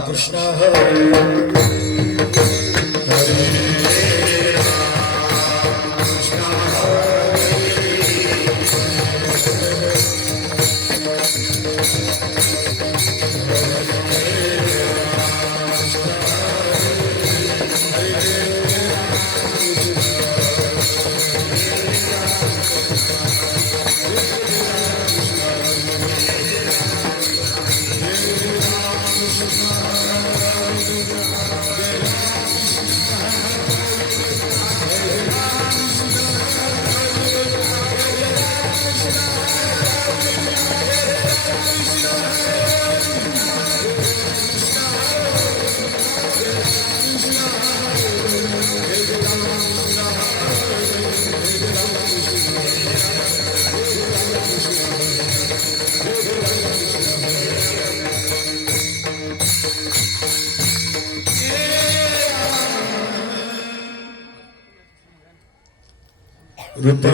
कृष्ण हरे रूप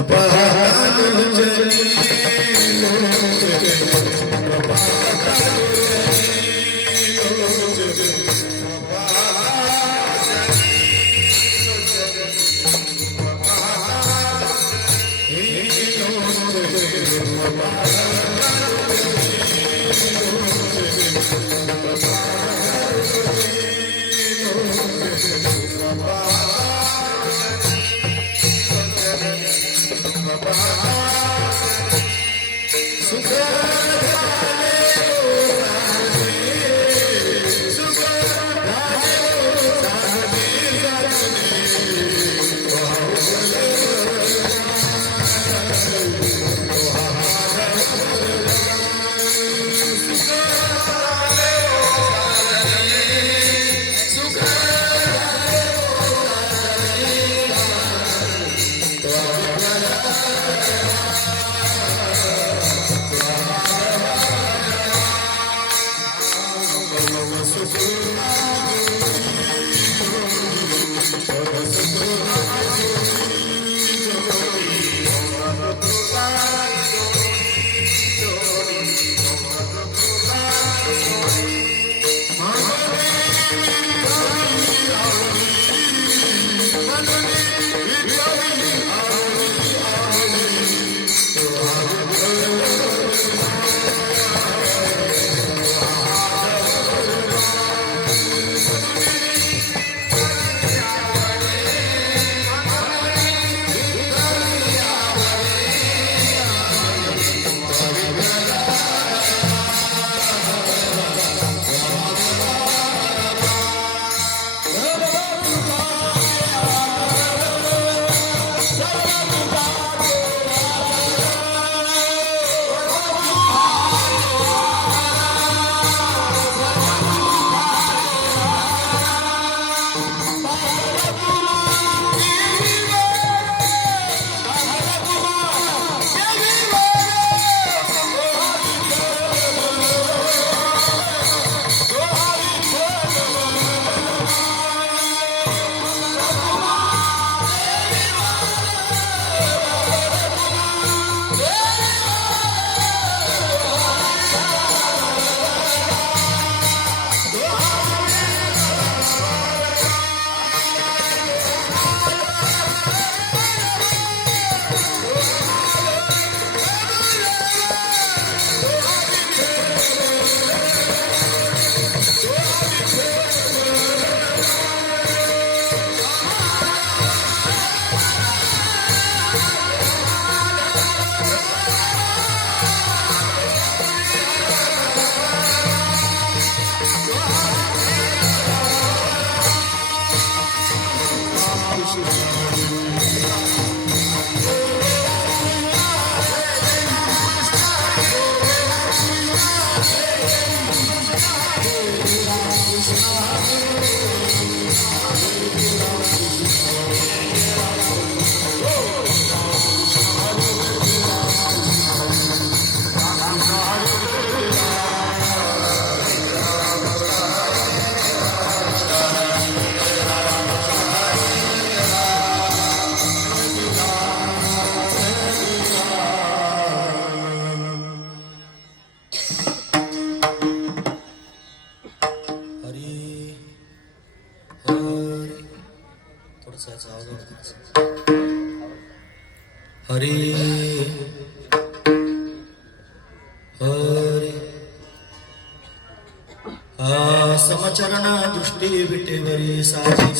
हरे हरे समचरण दृष्टी विटेवरी साजी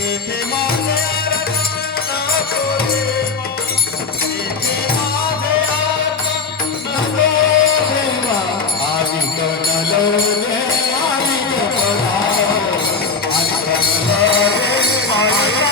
तेथे माझे अर्पण नको देवा, तेथे माझे अर्पण नको देवा. आधी कणलो रे आधी पधारो, आधी कणलो रे माझे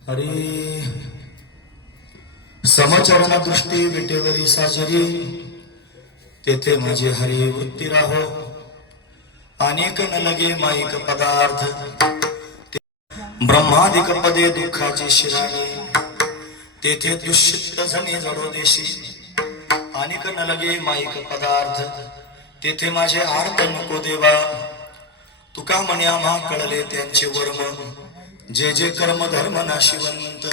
हरी समचरण दृष्टी विटेवरी साजरी, तेथे माझे हरी वृत्ती राहो. अनेक न लगे माईक पदार्थ, ब्रह्मादिक पदे दुःखाची शिराणी, तेथे दुष्चित्त जणी जडो देशी. अनेक न लगे माईक पदार्थ, तेथे माझे आर्त नको देवा. तुका म्हणे आम्हा कळले त्यांचे वर्म, जे जे कर्म धर्म नाशिवंत.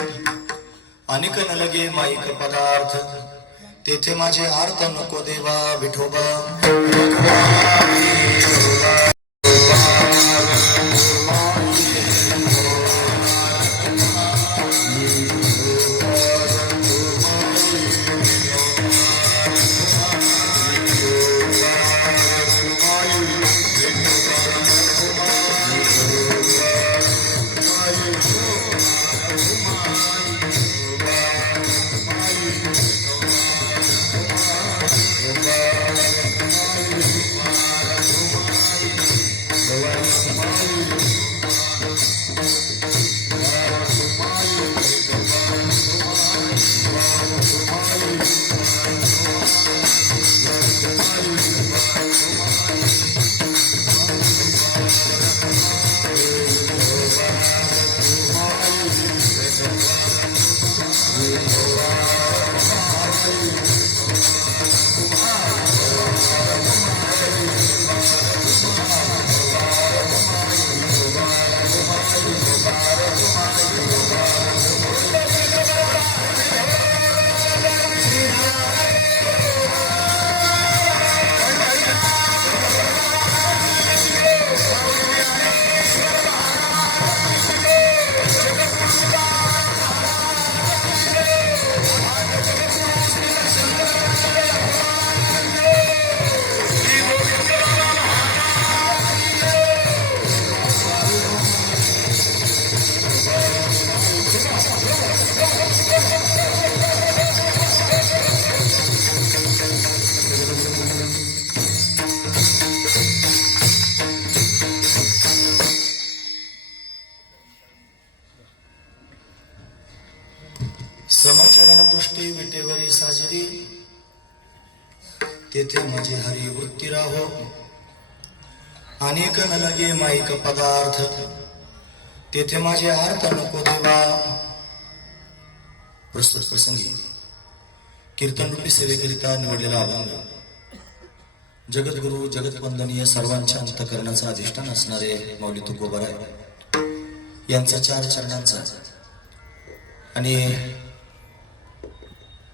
अनेक न लगे माईक पदार्थ, तेथे माझे आर्त नको देवा. विठोबा समचरण दृष्टी विटेवरी साजरी, तेथे माझे हरी वृत्ती राहो. अनेक न लगे माईक पदार्थ, तेथे माझे अर्थ नको देवा. प्रस्तुत प्रसंगी कीर्तन रूपी सेवेकरिता निवडलेला अभंग, जगद्गुरु जगतवंदनीय सर्वांच्या अंतकरणाचा अधिष्ठान असणारे माऊली तुकोबाराय यांचा 4 चरणांचा आणि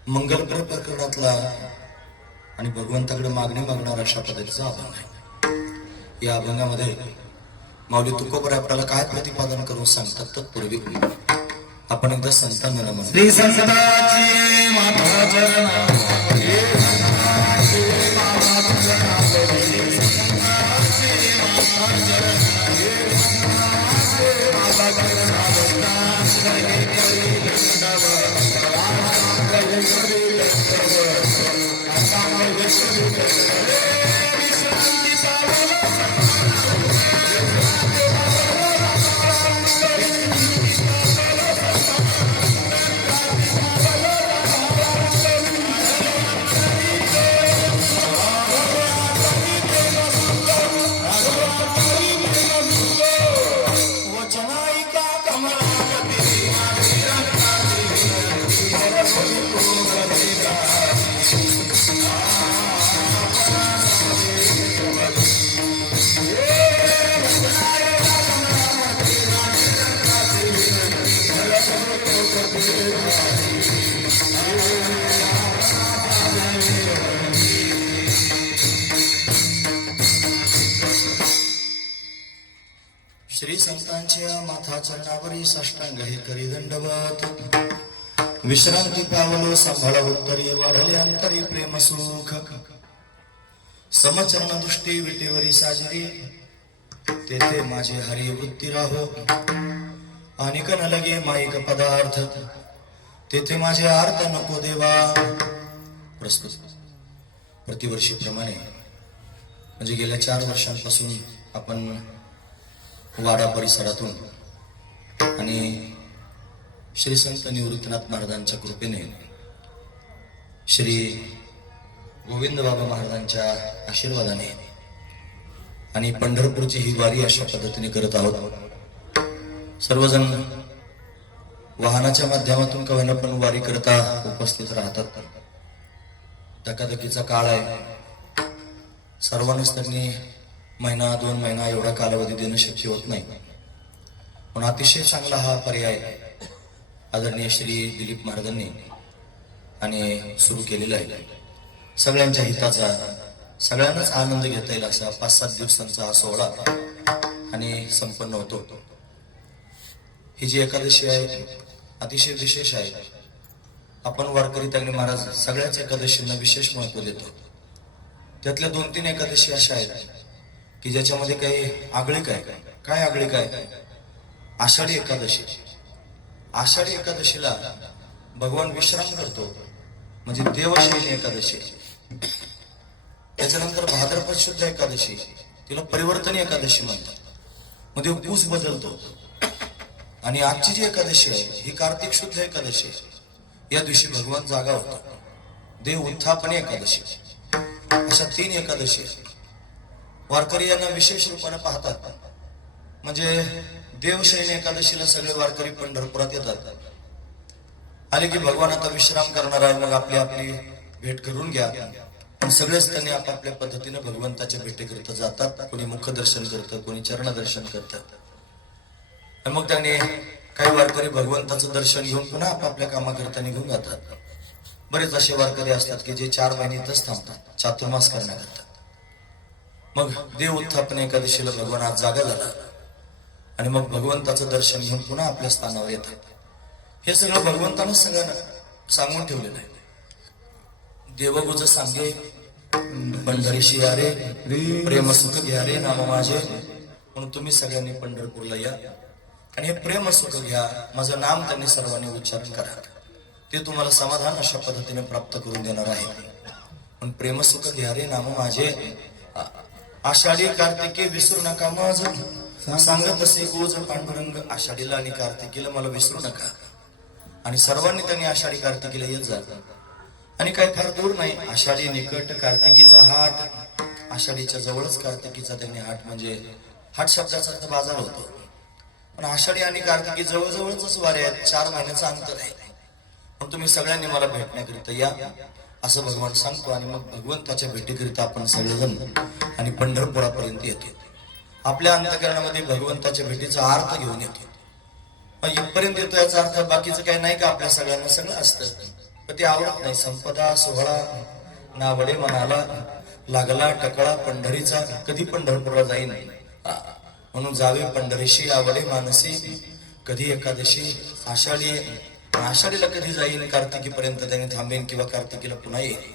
मंगलपर प्रकरणातला आणि भगवंताकडे मागणी मागणारा अशा पद्धतीचा अभंग आहे. या अभंगामध्ये माऊली तुकोबर आपल्याला काय प्रतिपादन करून सांगतात तत्पूर्वी आपण एकदा संतांना नमन. श्री संताची माता चरणा श्री संतांच्या माथा चरणावरी साष्टांग हे करी दंडवत विश्रांती पावलो सांभाळा उत्तरी वाढले अंतरी प्रेम सुख समचरण दृष्टी विटेवरी साजरी तेथे माझे हरी वृत्ती राहो आणि न लगे माईक पदार्थ तेथे माझे आर्त नको देवा. प्रस्तुत प्रतिवर्षीप्रमाणे म्हणजे गेल्या 4 वर्षांपासून आपण वाडा परिसरातून आणि श्री संत निवृत्तीनाथ महाराजांच्या कृपेने श्री गोविंद बाबा महाराजांच्या आशीर्वादाने आणि पंढरपूरची ही वारी अशा पद्धतीने करत आहोत. सर्वजण वाहनाच्या माध्यमातून कवना पण वारी करता उपस्थित राहतात. धकाधकीचा काळ आहे. सर्वांनाच त्यांनी महिना 2 महिना एवढा कालावधी देणं शक्य होत नाही. पण अतिशय चांगला हा पर्याय आदरणीय श्री दिलीप महाराजांनी आणि सुरू केलेला आहे. सगळ्यांच्या हिताचा, सगळ्यांनाच आनंद घेता येईल असा 5-7 दिवसांचा हा सोहळा आणि संपन्न होतो. ही जी एकादशी आहे अतिशय विशेष आहे. आपण वारकरी त्यांनी महाराज सगळ्याच एकादशींना विशेष महत्व देतो. त्यातल्या 2-3 एकादशी अशा आहेत की ज्याच्यामध्ये काही आगळीक आहे. काय आगळीक आहे? आषाढी एकादशी. आषाढी एकादशीला भगवान विश्राम करतो म्हणजे देवशयनी एकादशी. त्याच्यानंतर भाद्रपद शुद्ध एकादशी, तिला परिवर्तनी एकादशी म्हणतात. मध्ये ऊस बदलतो. आणि आजची जी एकादशी आहे ही कार्तिक शुद्ध एकादशी आहे. या दिवशी भगवान जागा होता. देव उत्थापनी एकादशी. अशा 3 एकादशी वारकरी यांना विशेष रूपाने पाहतात. म्हणजे देवशयनी एकादशीला सगळे वारकरी पंढरपुरात येतात. आले की भगवान आता विश्राम करणार आहे, मग आपली आपली भेट करून घ्या. पण सगळेच त्यांनी आपापल्या पद्धतीने भगवंताच्या भेटीकरिता जातात. कोणी मुखदर्शन करतं, कोणी चरणदर्शन करतात. आणि मग त्यांनी काही वारकरी भगवंताचं दर्शन घेऊन पुन्हा आपापल्या कामाकरिता निघून जातात. बरेच असे वारकरी असतात की जे 4 महिने इथंच थांबतात चातुर्मास करण्याकरता. मग देव उत्थापन एकादशीला भगवान आज जागा झाला आणि मग भगवंताचं दर्शन घेऊन पुन्हा आपल्या स्थानावर येतात. हे सगळं भगवंतानं सगळ्यांना सांगून ठेवलेलं आहे. देवगुज सांगे पंढरीशी यारे प्रेम सुख घ्या रे नाम माझे. म्हणून तुम्ही सगळ्यांनी पंढरपूरला या आणि हे प्रेम सुख घ्या. माझं नाम त्यांनी सर्वांनी उच्चारण करा. ते तुम्हाला समाधान अशा पद्धतीने प्राप्त करून देणार आहे. पण प्रेम सुख घ्या रे नाम माझे. आषाढी कार्तिके विसरू नका माझ सांगत असे गोज पांडुरंग. आषाढीला आणि कार्तिकीला मला विसरू नका. आणि सर्वांनी त्यांनी आषाढी कार्तिकीला येत जात. आणि काही फार दूर नाही. आषाढी निकट कार्तिकीचा हाट. आषाढीच्या जवळच कार्तिकीचा त्यांनी हाट म्हणजे हाट शब्दाचा अर्थ बाजार होतो. पण आषाढी आणि कार्तिकी जवळजवळच वारे आहेत. 4 महिन्याचं अंतर आहे. पण तुम्ही सगळ्यांनी मला भेटण्याकरिता या असं भगवान सांगतो. आणि मग भगवंताच्या भेटीकरिता आपण सगळेजण आणि पंढरपुरापर्यंत येतो. आपल्या अंतःकरणामध्ये भगवंताच्या भेटीचा अर्थ घेऊन येतो. इथपर्यंत येतो याचा अर्थ बाकीचं काही नाही का? आपल्या सगळ्यांना सगळं असतं. पण ते आवडत नाही. संपदा सोहळा नावडे मनाला, लागला टकळा पंढरीचा, कधी पंढरपूरला जाईन म्हणून जावे पंढरीशी, आवडे मानसी कधी एकादशी. आषाढीला कधी जाईन, कार्तिकीपर्यंत त्याने थांबेन किंवा कार्तिकीला पुन्हा येईल.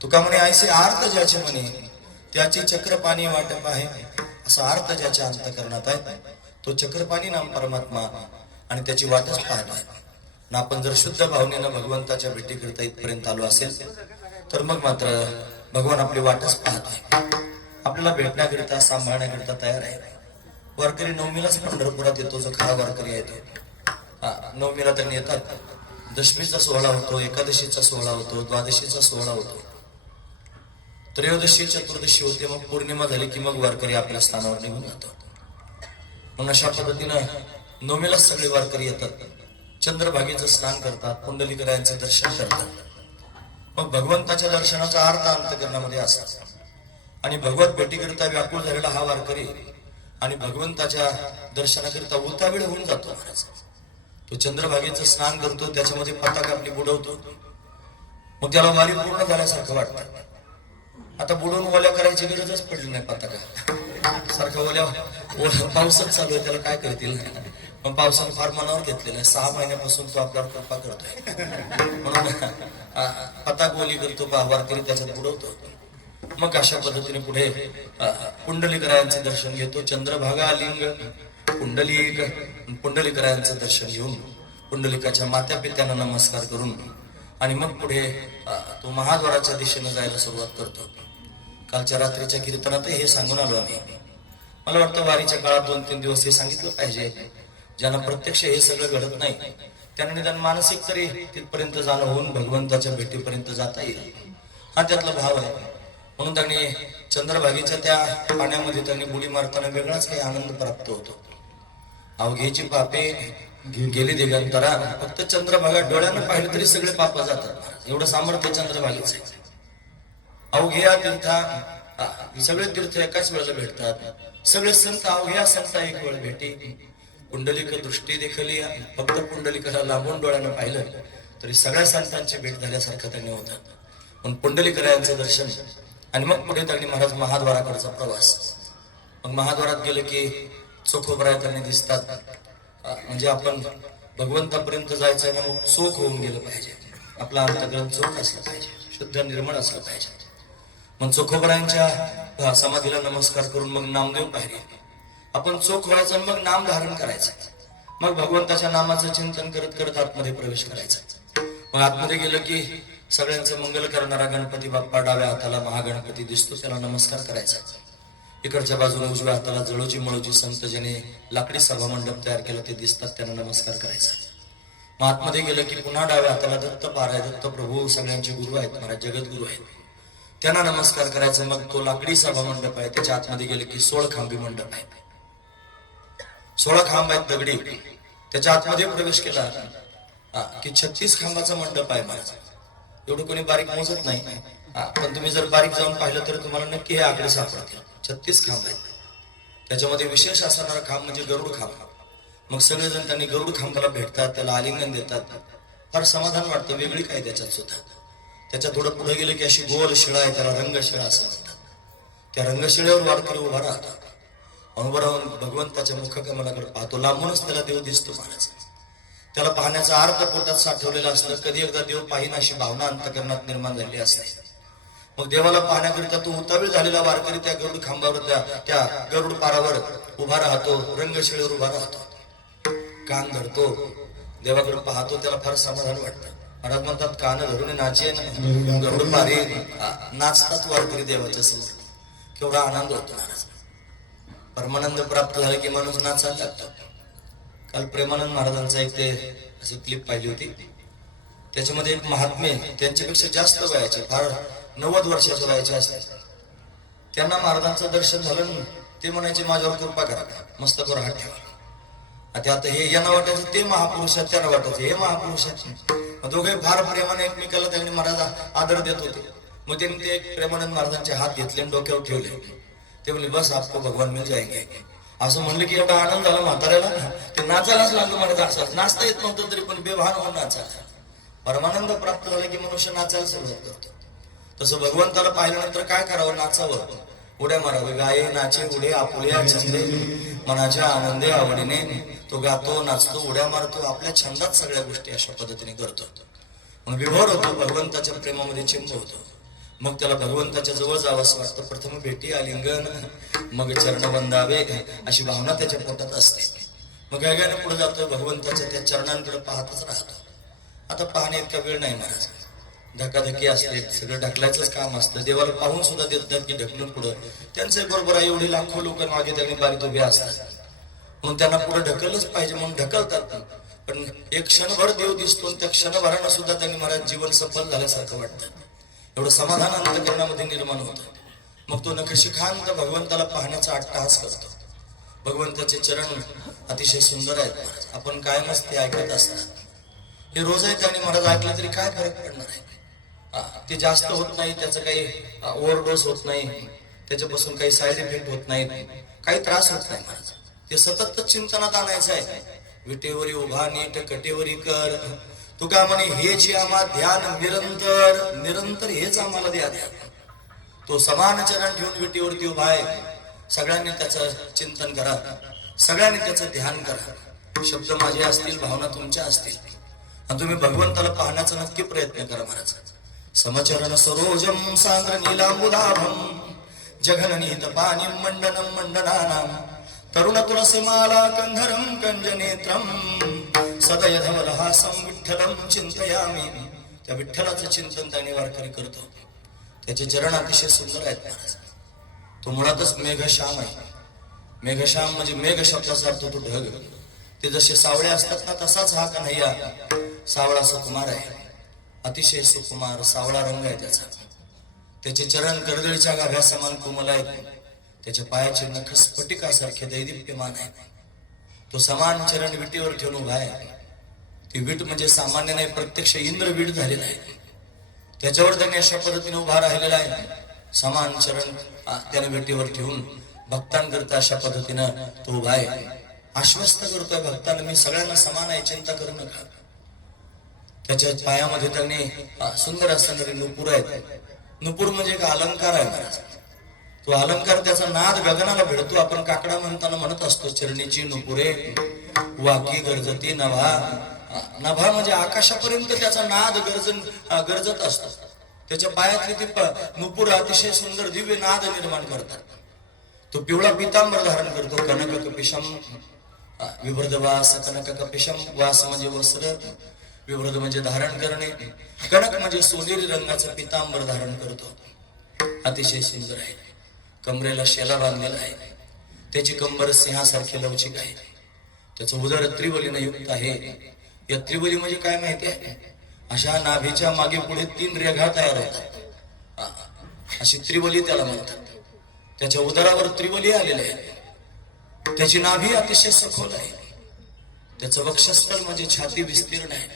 तुका म्हणे ऐसे आर्त ज्याचे म्हणे, त्याची चक्रपाणी वाटप आहे. असा अर्थ ज्याच्या अंतःकरणात आहे, तो चक्रपाणी नाम परमात्मा आणि त्याची वाटच पाहत आहे. आणि आपण जर शुद्ध भावनेनं भगवंताच्या भेटीकरिता इथपर्यंत आलो असेल तर मग मात्र भगवान आपली वाटच पाहत आहे, आपल्याला भेटण्याकरिता सांभाळण्याकरिता तयार आहे. वारकरी नवमीलाच पंढरपुरात येतो, जो खरा वारकरी आहे तो. नवमीला त्यांनी येतात, दशमीचा सोहळा होतो, एकादशीचा सोहळा होतो, द्वादशीचा सोहळा होतो, त्रयोदशी चतुर्दशी होते, मग पौर्णिमा झाली की मग वारकरी आपल्या स्थानावर निघून जातो. मग अशा पद्धतीनं नवमीलाच सगळे वारकरी येतात, चंद्रभागेचं स्नान करतात, पुंडलिकरायांचे दर्शन करतात. मग भगवंताच्या दर्शनाचा अर्थ अंतःकरणामध्ये असतात. आणि भगवत भेटीकरिता व्याकुळ झालेला हा वारकरी आणि भगवंताच्या दर्शनाकरिता उतावीळ होऊन जातो महाराज. तो चंद्रभागेचं स्नान करतो, त्याच्यामध्ये पताका आपली बुडवतो, मग त्याला वारी पूर्ण झाल्यासारखं वाटतं. आता बुडवून ओल्या करायची गरजच पडली नाही. पताका सारखं ओल्या पावसात चालू आहे, त्याला काय करतील. पण पावसानं फार मनावर घेतलेलं आहे. 6 महिन्यापासून तो आपल्यावर कृपा करतोय म्हणून पताक ओली करतो, वारकरी त्याच्यात बुडवतो. मग अशा पद्धतीने पुढे पुंडलिकरायांचे दर्शन घेतो. चंद्रभागा लिंग पुंडलिक, पुंडलिकरायांचं दर्शन घेऊन पुंडलिकाच्या मात्या पित्यांना नमस्कार करून आणि मग पुढे तो महाद्वाराच्या दिशेने जायला सुरुवात करतो. कालच्या रात्रीच्या कीर्तनात हे सांगून आलो आम्ही. मला वाटतं वारीच्या काळात 2-3 दिवस हे सांगितलं पाहिजे. ज्यांना प्रत्यक्ष हे सगळं घडत नाही त्यांना निदान मानसिक तरी तिथपर्यंत जाणं होऊन भगवंताच्या भेटीपर्यंत जाता येईल, हा त्यातला भाव आहे. म्हणून त्यांनी चंद्रभागेच्या त्या पाण्यामध्ये त्यांनी बुडी मारताना वेगळाच काही आनंद प्राप्त होतो. अवघेची पापे गेली दिगंतरा, फक्त चंद्रभागा डोळ्यानं पाहिलं तरी सगळे पाप जातात. एवढं सामर्थ्य चंद्रभागेचं. अवघ्या तीर्था सगळे तीर्थ एकाच वेळेला भेटतात. सगळे संत अवघ्या संत एक वेळ भेटी. पुंडलिक दृष्टी देखली, फक्त पुंडलिकाला लांबून डोळ्यानं पाहिलं तरी सगळ्या संतांची भेट झाल्यासारखं त्यांनी होतं. पण पुंडलिकरायांचं दर्शन आणि मग पुढे त्यांनी महाराज महाद्वाराकडचा प्रवास. मग महाद्वारात गेलं की चोखोबराय त्यांनी दिसतात. म्हणजे आपण भगवंतापर्यंत जायचं ना, मग चोख होऊन गेलं पाहिजे. आपला अंतःकरण चोख असलं पाहिजे, शुद्ध निर्मळ असलं पाहिजे. मग चोखोबरायांच्या समाधीला नमस्कार करून मग नामदेव पाहिजे. आपण चोख व्हायचं, मग नाम धारण करायचं. मग भगवंताच्या नामाचं चिंतन करत करत आतमध्ये प्रवेश करायचा. मग आतमध्ये गेलं की सगळ्यांचं मंगल करणारा गणपती बाप्पा डाव्या हाताला महागणपती दिसतो, त्याला नमस्कार करायचा. इकडच्या बाजूने उजव्या हाताला जळोजी मळोजी संत ज्याने लाकडी सभा मंडप तयार केला ते दिसतात, त्यांना नमस्कार करायचा. मग आतमध्ये गेलं की पुन्हा डाव्या हाताला दत्त पाराय, दत्त प्रभू सगळ्यांचे गुरु आहेत, महाराज जगद्गुरु आहेत, त्यांना नमस्कार करायचा. मग तो लाकडी सभा मंडप आहे, त्याच्या आतमध्ये गेले की 16 खांबी मंडप आहे. 16 खांब आहेत दगडी. त्याच्या आतमध्ये प्रवेश केला की 36 खांबाचा मंडप आहे महाराज. एवढं कोणी बारीक मोजत नाही, पण तुम्ही जर बारीक जाऊन पाहिलं तर तुम्हाला नक्की हे आकडे सापडतील. 36 खांब आहेत. त्याच्यामध्ये विशेष असणारा खांब म्हणजे गरुड खांब. मग सगळेजण त्यांनी गरुड खांबाला भेटतात, त्याला आलिंगन देतात. फार समाधान वाटतं, वेगळी काय त्याच्यात सुद्धा. त्याच्या थोडं पुढे गेले की अशी गोल शिळा आहे, त्याला रंगशिळा असं म्हणतात. त्या रंगशिळेवर वारकरी उभा राहतात. उभा राहून भगवंताच्या मुखकमलाकडे पाहतो. लांबूनच त्याला देव दिसतो महाराज. त्याला पाहण्याचा अर्थ पोटात साठवलेला असतं. कधी एकदा देव पाहिन अशी भावना अंतःकरणात निर्माण झाली असते. मग देवाला पाहण्याकरिता तो उतावीळ झालेला वारकरी त्या गरुड खांबावर, त्या गरुड पारावर उभा राहतो, रंगशिळेवर उभा राहतो, कान धरतो, देवाकडे पाहतो. त्याला फार समाधान वाटतं. महाराज म्हणतात कान धरून नाचे गरुड पारी. नाचतात वारकरी देवाच्या समोर. केवढा आनंद होतो महाराज. परमानंद प्राप्त झाले की माणूस नाचायला लागतो. काल प्रेमानंद महाराजांचा एक ते अशी क्लिप पाहिली होती. त्याच्यामध्ये एक महात्मे त्यांच्यापेक्षा जास्त वयाचे, फार 90 वर्षाच्या वयाचे असते. त्यांना महाराजांचं दर्शन झालं. ते म्हणायचे माझ्यावर कृपा करा, मस्तकावर हात ठेवा. आता हे यांना वाटायचं ते महापुरुष आहेत, त्यांना वाटायचं हे महापुरुष आहेत. दोघे फार प्रेमाने एकमेकाला त्यांनी महाराज आदर देत होते. मग त्यांनी ते प्रेमानंद महाराजांचे हात घेतले आणि डोक्यावर ठेवले. ते म्हणले बस आपको भगवान मिल जाएंगे. असं म्हणलं की एवढा आनंद झाला म्हाताऱ्याला. ते नाचायलाच लागलं महाराज. असं नाचता येत नव्हतं तरी पण बेभान होऊन नाचायला. परमानंद प्राप्त झाला की मनुष्य नाचायला सुरुवात करतो. तसं भगवंताला पाहिल्यानंतर काय करावं? नाचावं, उड्या मारावे. गाये नाचे उडे आपुल्या छंदे, मनाच्या आनंदे आवडीने तो गातो, नाचतो, उड्या मारतो, आपल्या छंदात सगळ्या गोष्टी अशा पद्धतीने करतो. म्हणून विभोर होतो, भगवंताच्या प्रेमामध्ये चिंब होतो. मग त्याला भगवंताच्या जवळ जावं असं वाटतं. प्रथम भेटी आलिंगन, मग चरण बंधावे अशी भावना त्याच्या पोटात असते. मग गायगाने पुढे जातो, भगवंताच्या त्या चरणांकडे पाहतच राहतो. आता पाहणे इतका वेळ नाही महाराज, धकाधकी असते, सगळं ढकलायचंच काम असतं. देवाला पाहून सुद्धा देत नाहीत की ढकलून पुढं. त्यांचं बरोबर आहे, एवढी लाखो लोक मागे त्यांनी बारीत उभे असतात म्हणून त्यांना पुढे ढकललंच पाहिजे म्हणून ढकलतात. पण एक क्षणभर देव दिसतो, त्या क्षणभरानं सुद्धा त्यांनी महाराज जीवन सफल झाल्यासारखं वाटतं. एवढं समाधान अंतःकरणामध्ये निर्माण होतं. मग तो नखशिखांत भगवंताला पाहण्याचा अट्टहास करतो. भगवंताचे चरण अतिशय सुंदर आहेत, आपण कायमच ते ऐकत असतात. हे रोज आहे त्याने महाराज ऐकलं तरी काय फरक पडणार आहे? ते जास्त होत नाही, त्याचं काही ओव्हरडोस होत नाही, त्याच्यापासून काही साईड इफेक्ट होत नाहीत, काही त्रास होत नाही महाराज. ते सतत चिंतनात आणायचं आहे. विटेवरी उभा नीट कटेवरी कर, तुका म्हणे हेच आम्हा ध्यान निरंतर, निरंतर हेच आम्हाला द्या ध्यान. तो समान चरण ठेवून विटेवरती उभा आहे. सगळ्यांनी त्याचं चिंतन करा, सगळ्यांनी त्याचं ध्यान करा. शब्द माझे असतील, भावना तुमच्या असतील, आणि तुम्ही भगवंताला पाहण्याचा नक्की प्रयत्न करा महाराज. समचरण सरोजम सांद्र नीलांबुदाभम, जघननीत पाणी मंडनम मंडनानाम, तरुण तुलसीमाला कंधरम कंजनेत्रम, सदय धवलहासम विठ्ठलम चिंतयामी. त्या विठ्ठलाचं चिंतन त्याने वारकरी करतो. त्याचे चरण अतिशय सुंदर आहेत महाराज. तो मुळातच मेघश्याम आहे. मेघश्याम म्हणजे मेघ शब्दाचा अर्थ तो ढग. ते जसे सावळे असतात ना, तसाच हा कन्हैया सावळा सुकुमार आहे. अतिशय सुकुमार सावळा रंग आहे त्याचा. त्याचे चरण कर्दळीच्या गाभ्या समान कोमल आहेत. त्याच्या पायाचे नख स्फटिकासारखे दैदिप्यमान आहे. तो समान चरण विटीवर ठेवून उभा आहे. ती वीट म्हणजे सामान्य नाही, प्रत्यक्ष इंद्र वीट झालेला आहे. त्याच्यावर त्याने अशा पद्धतीने उभा राहिलेला आहे. समान चरण त्याने विटीवर ठेवून भक्तांकरता अशा पद्धतीनं तो उभा आहे. आश्वस्त करतोय भक्तांना, मी सगळ्यांना समान आहे, चिंता करू नका. त्याच्या पायामध्ये त्यांनी सुंदर असणारे नुपूर आहेत. नुपूर म्हणजे एक अलंकार आहे महाराज. तो अलंकार त्याचा नाद गगनाला भिडतो. आपण काकडा म्हणताना म्हणत असतो, चरणीची नुपुरे वाकी गरजती नभा. नभा म्हणजे आकाशापर्यंत त्याचा नाद गरजत असतो. त्याच्या पायातली ती नुपूर अतिशय सुंदर दिव्य नाद निर्माण करतात. तो पिवळा पितांबर धारण करतो. कनक कपिशम विवृध वास, कनक कपिशम वास म्हणजे वस्त्र, विवृध म्हणजे धारण करणे, कनक म्हणजे सोनेरी रंगाचं पितांबर धारण करतो. अतिशय सुंदर आहे. कमरेला शेला बांधलेला आहे. त्याची कंबर सिंहासारखी लवचिक आहे. त्याचं उदर त्रिवलीनं युक्त आहे. या त्रिवली म्हणजे काय माहिती आहे? अशा नाभीच्या मागे पुढे 3 रेघा तयार होतात, अशी त्रिवली त्याला म्हणतात. त्याच्या उदरावर त्रिवली आलेले आहे. त्याची नाभी अतिशय सखोल आहे. त्याचं वक्षस्थल म्हणजे छाती विस्तीर्ण आहे.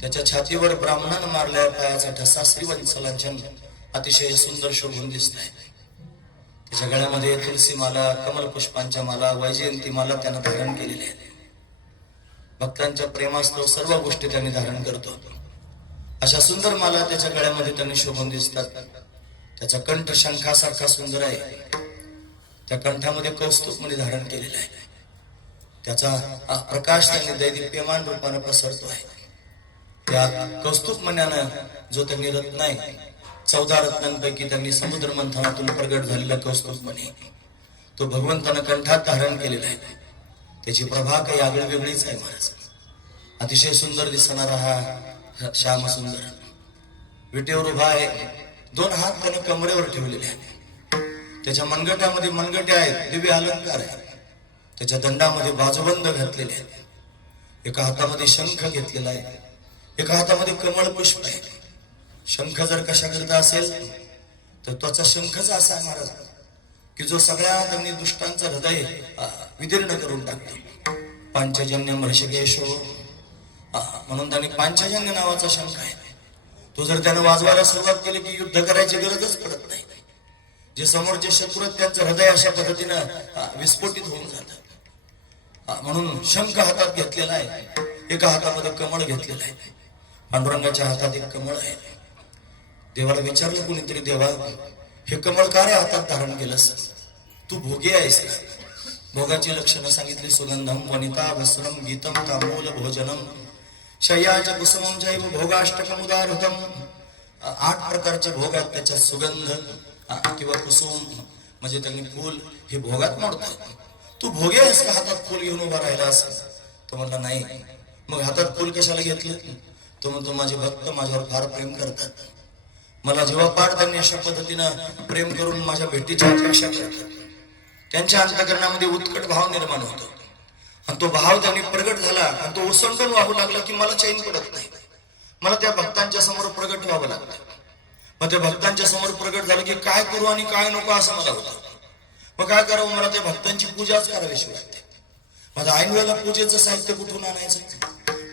त्याच्या छातीवर ब्राह्मणानं मारल्या पायाचा ठसा श्रीवत्सलांचन अतिशय सुंदर शोभून दिसत आहे. त्याच्या गळ्यामध्ये तुलसी माला, कमल पुष्पांच्या माला, वैजयंती माला त्यानं धारण केलेली आहे. भक्तांच्या प्रेमास्तव सर्व गोष्टी त्यांनी धारण करतो. अशा सुंदर माला त्याच्या गळ्यामध्ये त्यांनी शोभून दिसतात. त्याचा कंठ शंखासारखा सुंदर आहे. त्या कंठामध्ये कौस्तुभ मणी धारण केलेला आहे. त्याचा प्रकाश त्यांनी दैदिप्यमान रूपाने पसरतो आहे. त्या कौस्तुभ मण्यानं जो त्यांनी रत्न आहे, 14 रत्नांपैकी त्यांनी समुद्र मंथनातून प्रगट झालेला कौस्तुभ मणी, तो भगवंतानं कंठात धारण केलेला आहे. त्याची प्रभा काही आगळी वेगळीच आहे महाराज. अतिशय सुंदर दिसणारा हा श्याम सुंदर विटेवर उभा आहे. 2 हात त्याने कमरेवर ठेवलेले आहेत. त्याच्या मनगटामध्ये मनगटे आहेत, दिव्य अलंकार आहे. त्याच्या दंडामध्ये बाजूबंद घातलेले आहेत. एका हातामध्ये शंख घेतलेला आहे, एका हातामध्ये कमळ पुष्प आहे. शंख जर कशा करता असेल तर त्याचा शंखच असा आहे महाराज की जो सगळ्या त्यांनी दुष्टांचं हृदय विदीर्ण करून टाकतो. पांचजन्य ऋषिकेशो म्हणून त्यांनी पांचजन्य नावाचा शंख आहे. तो जर त्यानं वाजवायला सुरुवात केली की युद्ध करायची गरजच पडत नाही. जे समोरचे शत्रू आहेत त्यांचं हृदय अशा पद्धतीनं विस्फोटित होऊन जातं. म्हणून शंख हातात घेतलेला आहे. एका हातामध्ये कमळ घेतलेलं आहे, पांडुरंगाच्या हातात एक कमळ आहे. देवाला विचारलं कुणीतरी, देवा हे कमळ का रे हातात धारण केलंस, तू भोगी आहेस का? भोगाची लक्षणं सांगितली. सुगंधम वनिता वस्त्रम गीतम तांबूल भोजनम शय्याच कुसुमम जैव भोगाष्टकमुदाहृतम. 8 प्रकारचे भोग आहेत त्याच्यात. सुगंध किंवा कुसुम म्हणजे त्यांनी फूल हे भोगात मोडतात. तू भोगे आहेस का हातात फूल घेऊन उभा राहिलास? तो म्हणला नाही. मग हातात फूल कशाला घेतलं? तो म्हणतो माझे भक्त माझ्यावर फार प्रेम करतात, मला जेव्हा पाठ त्यांनी अशा पद्धतीनं प्रेम करून माझ्या भेटीची अपेक्षा करतात, त्यांच्या अंतःकरणामध्ये उत्कट भाव निर्माण होतो आणि तो भाव त्यांनी प्रगट झाला आणि तो ओसंडून वाहू लागला की मला चैन पडत नाही. मला त्या भक्तांच्या समोर प्रगट व्हावं लागतं. मग त्या भक्तांच्या समोर प्रगट झालं की काय करू आणि काय नको असं मला होतं. मग काय करावं, मला त्या भक्तांची पूजाच करावीशी वाटते. माझं ऐन वेळेला पूजेचं साहित्य कुठून आणायचं?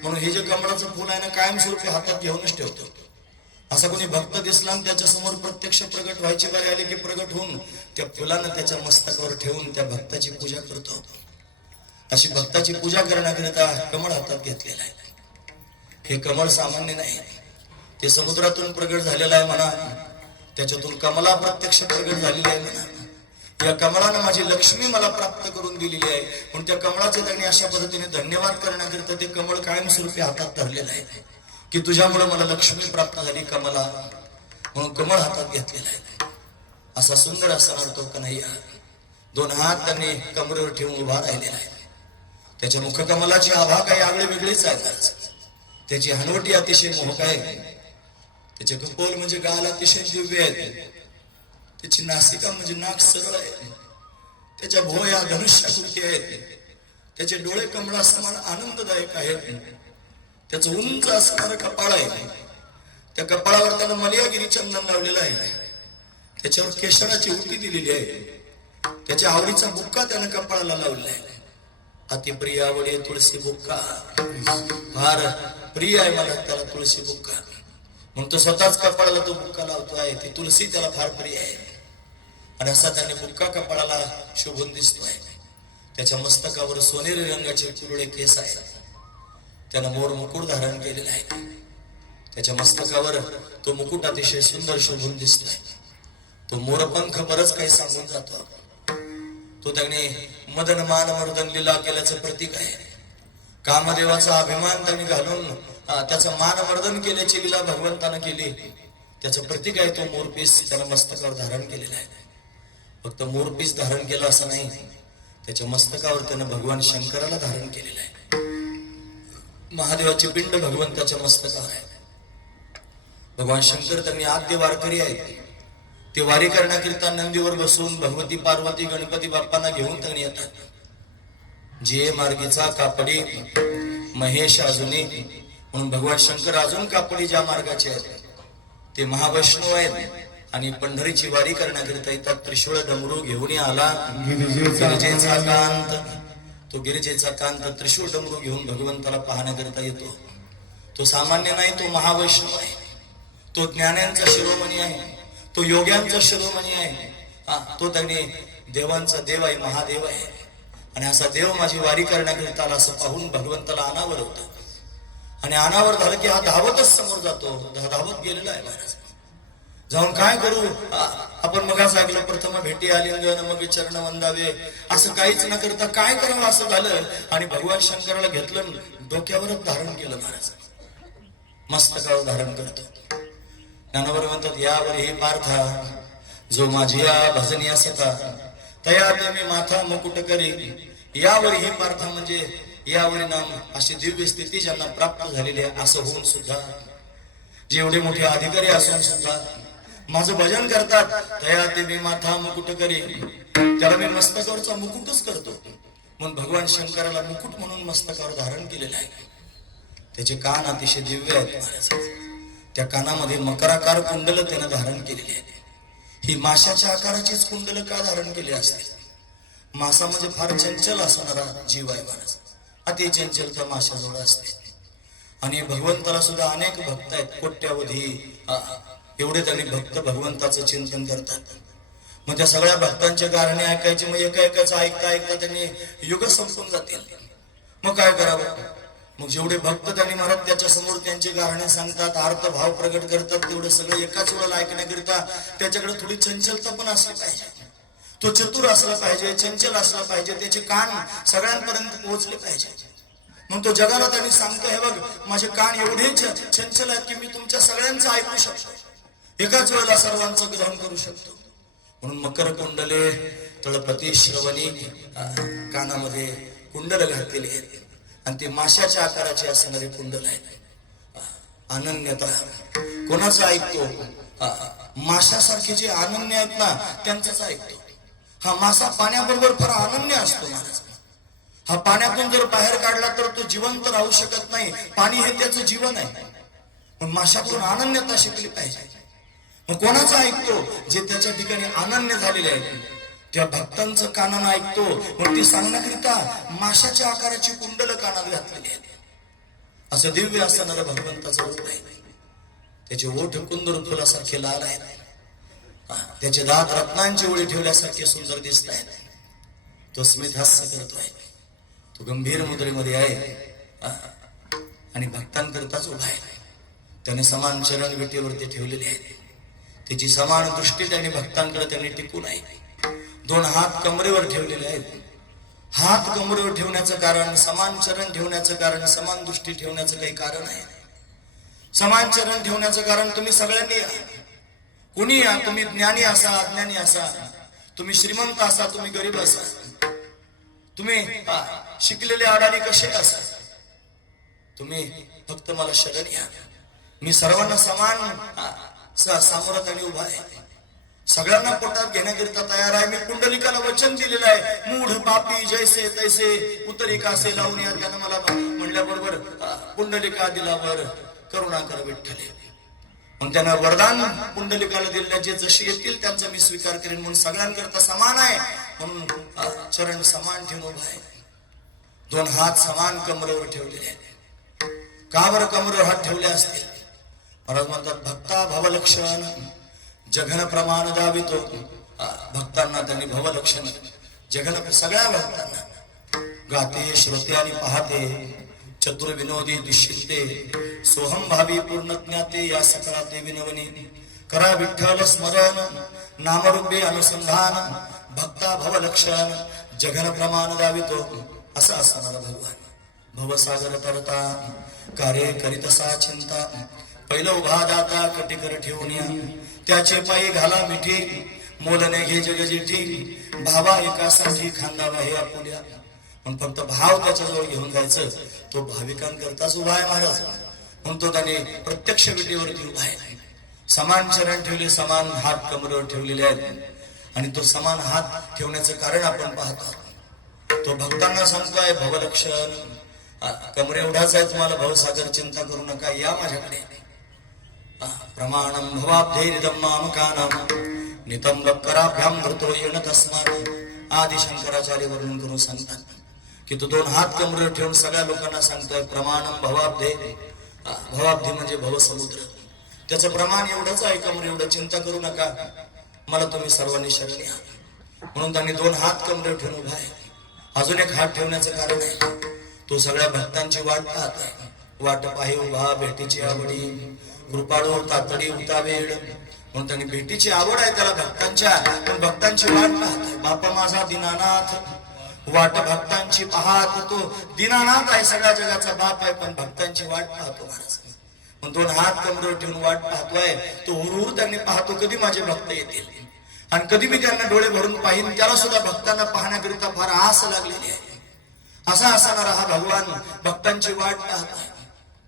म्हणून हे जे कमळाचं फुल आहे ना, कायमस्वरूपी हातात घेऊनच ठेवतो. असा कोणी भक्त दिसला आणि त्याच्या समोर प्रत्यक्ष प्रगट व्हायची बारी आली की प्रगट होऊन त्या फुलानं त्याच्या मस्तकावर ठेवून त्या भक्ताची पूजा करतो. अशी भक्ताची पूजा करण्याकरिता कमळ हातात घेतलेला आहे. हे कमळ सामान्य नाही, ते समुद्रातून प्रगट झालेलं आहे म्हणा, त्याच्यातून कमला प्रत्यक्ष प्रगट झालेली आहे म्हणा. या कमळानं माझी लक्ष्मी मला प्राप्त करून दिलेली आहे. म्हणून त्या कमळाचे त्यांनी अशा पद्धतीने धन्यवाद करण्याकरिता ते कमळ कायमस्वरूपी हातात धरलेलं आहे की तुझ्यामुळे मला लक्ष्मी प्राप्त झाली कमला, म्हणून कमळ हातात घेतलेला आहे. असा सुंदर असणार तो कन्हैया 2 हात त्यांनी कमरेवर ठेवून उभा राहिलेला आहे. त्याच्या मुखकमलाची आभा काही आगळी वेगळीच आहे. त्याची हनवटी अतिशय मोहक आहे, त्याचे कपोल म्हणजे गाल अतिशय दिव्य आहेत, त्याची नासिका म्हणजे नाक सरळ आहे, त्याच्या भोया धनुष्याकृती आहेत, त्याचे डोळे कमळा समान आनंददायक आहेत, त्याचं उंच असणारं कपाळ आहे, त्या कपाळावर त्यानं मलयागिरी चंदन लावलेलं आहे, त्याच्यावर केशराची उटी दिलेली आहे, त्याच्या आवडीचा बुक्का त्यानं कपाळाला लावलेला आहे. अतिप्रिय आवडे तुळशी बुक्का, फार प्रिय आहे मला त्याला तुळशी बुक्का, म्हणून तो स्वतःच कपाळाला तो बुक्का लावतो आहे. ती तुळशी त्याला फार प्रिय आहे आणि असा त्याने बुक्का कपाळाला शोभून दिसतोय. त्याच्या मस्तकावर सोनेरी रंगाचे कुरळे केस आहेत, त्यानं मोर मुकुट धारण केलेला आहे. त्याच्या मस्तकावर तो मुकुट अतिशय सुंदर शोभून दिसतोय. तो मोरपंख बरंच काही सांगून जातो. तो त्याने मदन मान मर्दन लीला केल्याचं प्रतीक आहे. कामदेवाचा अभिमान त्यांनी घालून त्याचं मानवर्धन केल्याची लीला भगवंतानं केली, त्याचं प्रतीक आहे तो मोरपीस त्याला मस्तकावर धारण केलेला आहे. फक्त मोरपीस धारण केलं असं नाही, त्याच्या मस्तकावर त्यानं भगवान शंकराला धारण केलेलं आहे. महादेवाची पिंड भगवंताच्या मस्तकावर आहे. भगवान शंकर त्यांनी आद्य वारकरी आहेत. ते वारी करण्याकरिता नंदीवर बसून भगवती पार्वती गणपती बाप्पांना घेऊन त्यांनी येतात. जे मार्गीचा कापडी महेश अजूनही, म्हणून भगवान शंकर अजून कापडी ज्या मार्गाचे आहेत ते महावैष्णव आहेत आणि पंढरीची वारी करण्याकरिता येतात. त्रिशूळ डमरू घेऊन आला गिरिजेचा कांत, तो गिरिजेचा कांत त्रिशूळ डमरू घेऊन भगवंताला पाहण्याकरिता येतो. तो सामान्य नाही, तो महावैष्णव आहे, तो ज्ञानांचा शिरोमणी आहे, तो योग्यांचा शिरोमणी आहे. तो त्यांनी देवांचा देव आहे, महादेव आहे. आणि असा देव माझी वारी करण्याकरिता आला असं पाहून भगवंताला अनावर होतं आणि अनावर झालं की हा धावतच समोर जातो. धावत गेलेला आहे महाराज. जाऊन काय करू, आपण मगाच ऐकलं प्रथम भेटी आलिंगन मग चरण वंदावे, असं काहीच न करता काय करावं असं झालं आणि भगवान शंकराला घेतलं, डोक्यावरच धारण केलं महाराज, मस्तकावर धारण करतो. ज्ञानावर म्हणतात यावर हे पार्था जो माझी या भजनिया सता तया मी माथा मुकुट करी. यावर ही पार्था म्हणजे यावरी नाम, अशी दिव्य स्थिती ज्यांना प्राप्त झालेली आहे. असं होऊन सुद्धा जेवढे मोठे अधिकारी असून सुद्धा माझं भजन करतात, तया ते मी माथा मुकुट करी, त्याला मी मस्तकावरचा मुकुटच करतो. म्हणून भगवान शंकराला मुकुट म्हणून मस्तकावर धारण केलेलं आहे. त्याचे कान अतिशय दिव्य आहेत महाराज. त्या कानामध्ये मकराकार कुंडल त्यानं धारण केलेली आहे. ही माशाच्या आकाराचीच कुंडल का धारण केली असते? मासा म्हणजे फार चंचल असणारा जीव आहे महाराज, अति चंचलता माशाजवळ असते. आणि भगवंताला सुद्धा अनेक भक्त आहेत, कोट्यावधी एवढे त्यांनी भक्त भगवंताचं चिंतन करतात. मग त्या सगळ्या भक्तांचे गाणे ऐकायचे, मग एका एकाच ऐकता ऐकता त्यांनी युग संपून जातील. मग काय करावं? मग जेवढे भक्त त्यांनी महाराज त्याच्या समोर त्यांचे गाणे सांगतात, अर्थ भाव प्रगट करतात, तेवढं सगळं एकाच वेळेला ऐकण्याकरिता त्याच्याकडे थोडी चंचलता पण असली पाहिजे. तो चतुर असला पाहिजे, चंचल असला पाहिजे, त्याचे कान सगळ्यांपर्यंत पोहोचले पाहिजे. मग तो जगाला त्यांनी सांगतो, हे बघ माझे कान एवढे चंचल आहेत की मी तुमच्या सगळ्यांचं ऐकू शकतो, एकाच वेळेला सर्वांचं ग्रहण करू शकतो. म्हणून मकर कुंडले तळपती श्रवणी कानामध्ये कुंडल घातलेली आहेत आणि ते माशाच्या आकाराचे असणारे कुंडल आहेत. अनन्यता कोणाचं ऐकतो? माशासारखे जे अनन्य आहेत ना त्यांचंच ऐकतो. हा मासा पाण्याबरोबर फार अनन्य असतो महाराज. हा पाण्यातून जर बाहेर काढला तर तो जिवंत राहू शकत नाही. पाणी हे त्याचं जीवन आहे. पण माशाकडून अनन्यता शिकली पाहिजे. मग कोणाचं ऐकतो? जे त्याच्या ठिकाणी अनन्य झालेले आहेत त्या भक्तांचं कानानं ऐकतो. मग ती सांगण्याकरिता माशाच्या आकाराची कुंडल कानात घातलेली आहेत. असं दिव्य असणारं भगवंताचं रूप आहे. त्याचे ओठ कुंदर फुलासारखे लाल आहेत. त्याचे दात रत्नांची ओळी ठेवल्यासारखे सुंदर दिसत आहेत. तो स्मित हास्य करतोय. तो गंभीर मुद्रेमध्ये आहे आणि भक्तांकरताच उभा आहे. त्याने समान चरण विटेवरती ठेवलेले आहेत. त्याची समान दृष्टी त्याने भक्तांकडे त्यांनी टिकून आहे. दोन हात कमरेवर ठेवलेले आहेत. हात कमरेवर ठेवण्याचं कारण, समान चरण ठेवण्याचं कारण, समान दृष्टी ठेवण्याचं काही कारण आहे. समान चरण ठेवण्याचं कारण तुम्ही सगळ्यांनी या, कुणी या, तुम्ही ज्ञानी असा, अज्ञानी असा, तुम्ही श्रीमंत असा, तुम्ही गरीब असा, तुम्ही शिकलेले अडाणी कसे असा, तुम्ही फक्त मला शरण या. मी सर्वांना समान सामोरं आणि उभा आहे. सगळ्यांना पोटात घेण्याकरिता तयार आहे. मी पुंडलिकाला वचन दिलेलं आहे, मूढ पापी जैसे तैसे उतरिका से लावून या. त्यानं मला म्हणल्याबरोबर पुंडलिका दिलावर करुणा कर विठ्ठले. मग त्यांना वरदान पुंडलिकाला दिलेलं, जे जशी येतील त्यांचा मी स्वीकार करेन. म्हणून सगळ्यांकरता समान आहे. म्हणून चरण समान ठेवून उभा आहे. दोन हात समान कमरेवर ठेवलेले आहेत. का बरं कमरेवर हात ठेवले असतील? महाराज म्हणतात, भक्ता भवलक्षण जघन प्रमाण दावितो. भक्तांना त्यांनी भवलक्षण जघन सगळ्या भक्तांना गाते श्रोते आणि पाहते, चतुर विनोदी दुष्यंते, सोहम भावी पूर्ण ज्ञाते, या सकळा ते विनवनी करा विठ्ठल स्मरण, नामरूपे अनुसंधान, भक्ता भवलक्षण जघन प्रमाण दावितो. असं असणारा भगवान भवसागर तरता कार्य करीतसा चिंता, पहिलं उभा दाता कटिकर ठेवून या, त्याचे पायी घाला मिठी, मोलने घे जगजेठी, भावा एकासाठी खांदावा हे आपुल्या. पण फक्त भाव त्याच्याजवळ घेऊन जायचं. तो भाविकांकरताच उभा आहे महाराज. म्हणून तो त्याने प्रत्यक्ष विटेवरती उभा आहे. समान चरण ठेवले, समान हात कमरेवर ठेवलेले आहेत. आणि तो समान हात ठेवण्याचं कारण आपण पाहतो. तो भक्तांना सांगतोय, भवलक्षण कमरे एवढाच आहे, तुम्हाला भवसागर चिंता करू नका, या माझ्याकडे. प्रमाणम भवाब्धैरिदम मामकानाम नितंब कराभ्याम धृतो येण तस्मात्. आदि शंकराचार्य वर्णन करून सांगतात की तो दोन हात कमरेवर ठेवून सगळ्या लोकांना सांगतोय, प्रमाणम भवाब्धे. भवाब्धी म्हणजे भवसमुद्र. त्याचं प्रमाण एवढंच आहे, कमरे एवढं, चिंता करू नका, मला तुम्ही सर्वांनी शरण या. म्हणून त्यांनी दोन हात कमरेवर ठेवून उभा आहे. अजून एक हात ठेवण्याचं कारण आहे, तो सगळ्या भक्तांची वाट पाहत आहे. वाट पाही उभा भेटीची आवडी, कृपाळू तातडी उता वेळ. म्हणून त्यांनी भेटीची आवड आहे त्याला भक्तांच्या, पण भक्तांची वाट पाहत. बापा माझा दीनानाथ, वाट भक्तांची पाहत. तो दीनानाथ आहे, सगळ्या जगाचा बाप आहे, पण भक्तांची वाट पाहतो महाराज. पण दोन हात कमरेवर ठेवून वाट पाहतोय. तो हुरहुर त्यांनी पाहतो, कधी माझे भक्त येतील आणि कधी मी त्यांना डोळे भरून पाहिन. त्याला सुद्धा भक्तांना पाहण्याकरिता फार आस लागलेली आहे. असा असणारा हा भगवान भक्तांची वाट पाहतोय.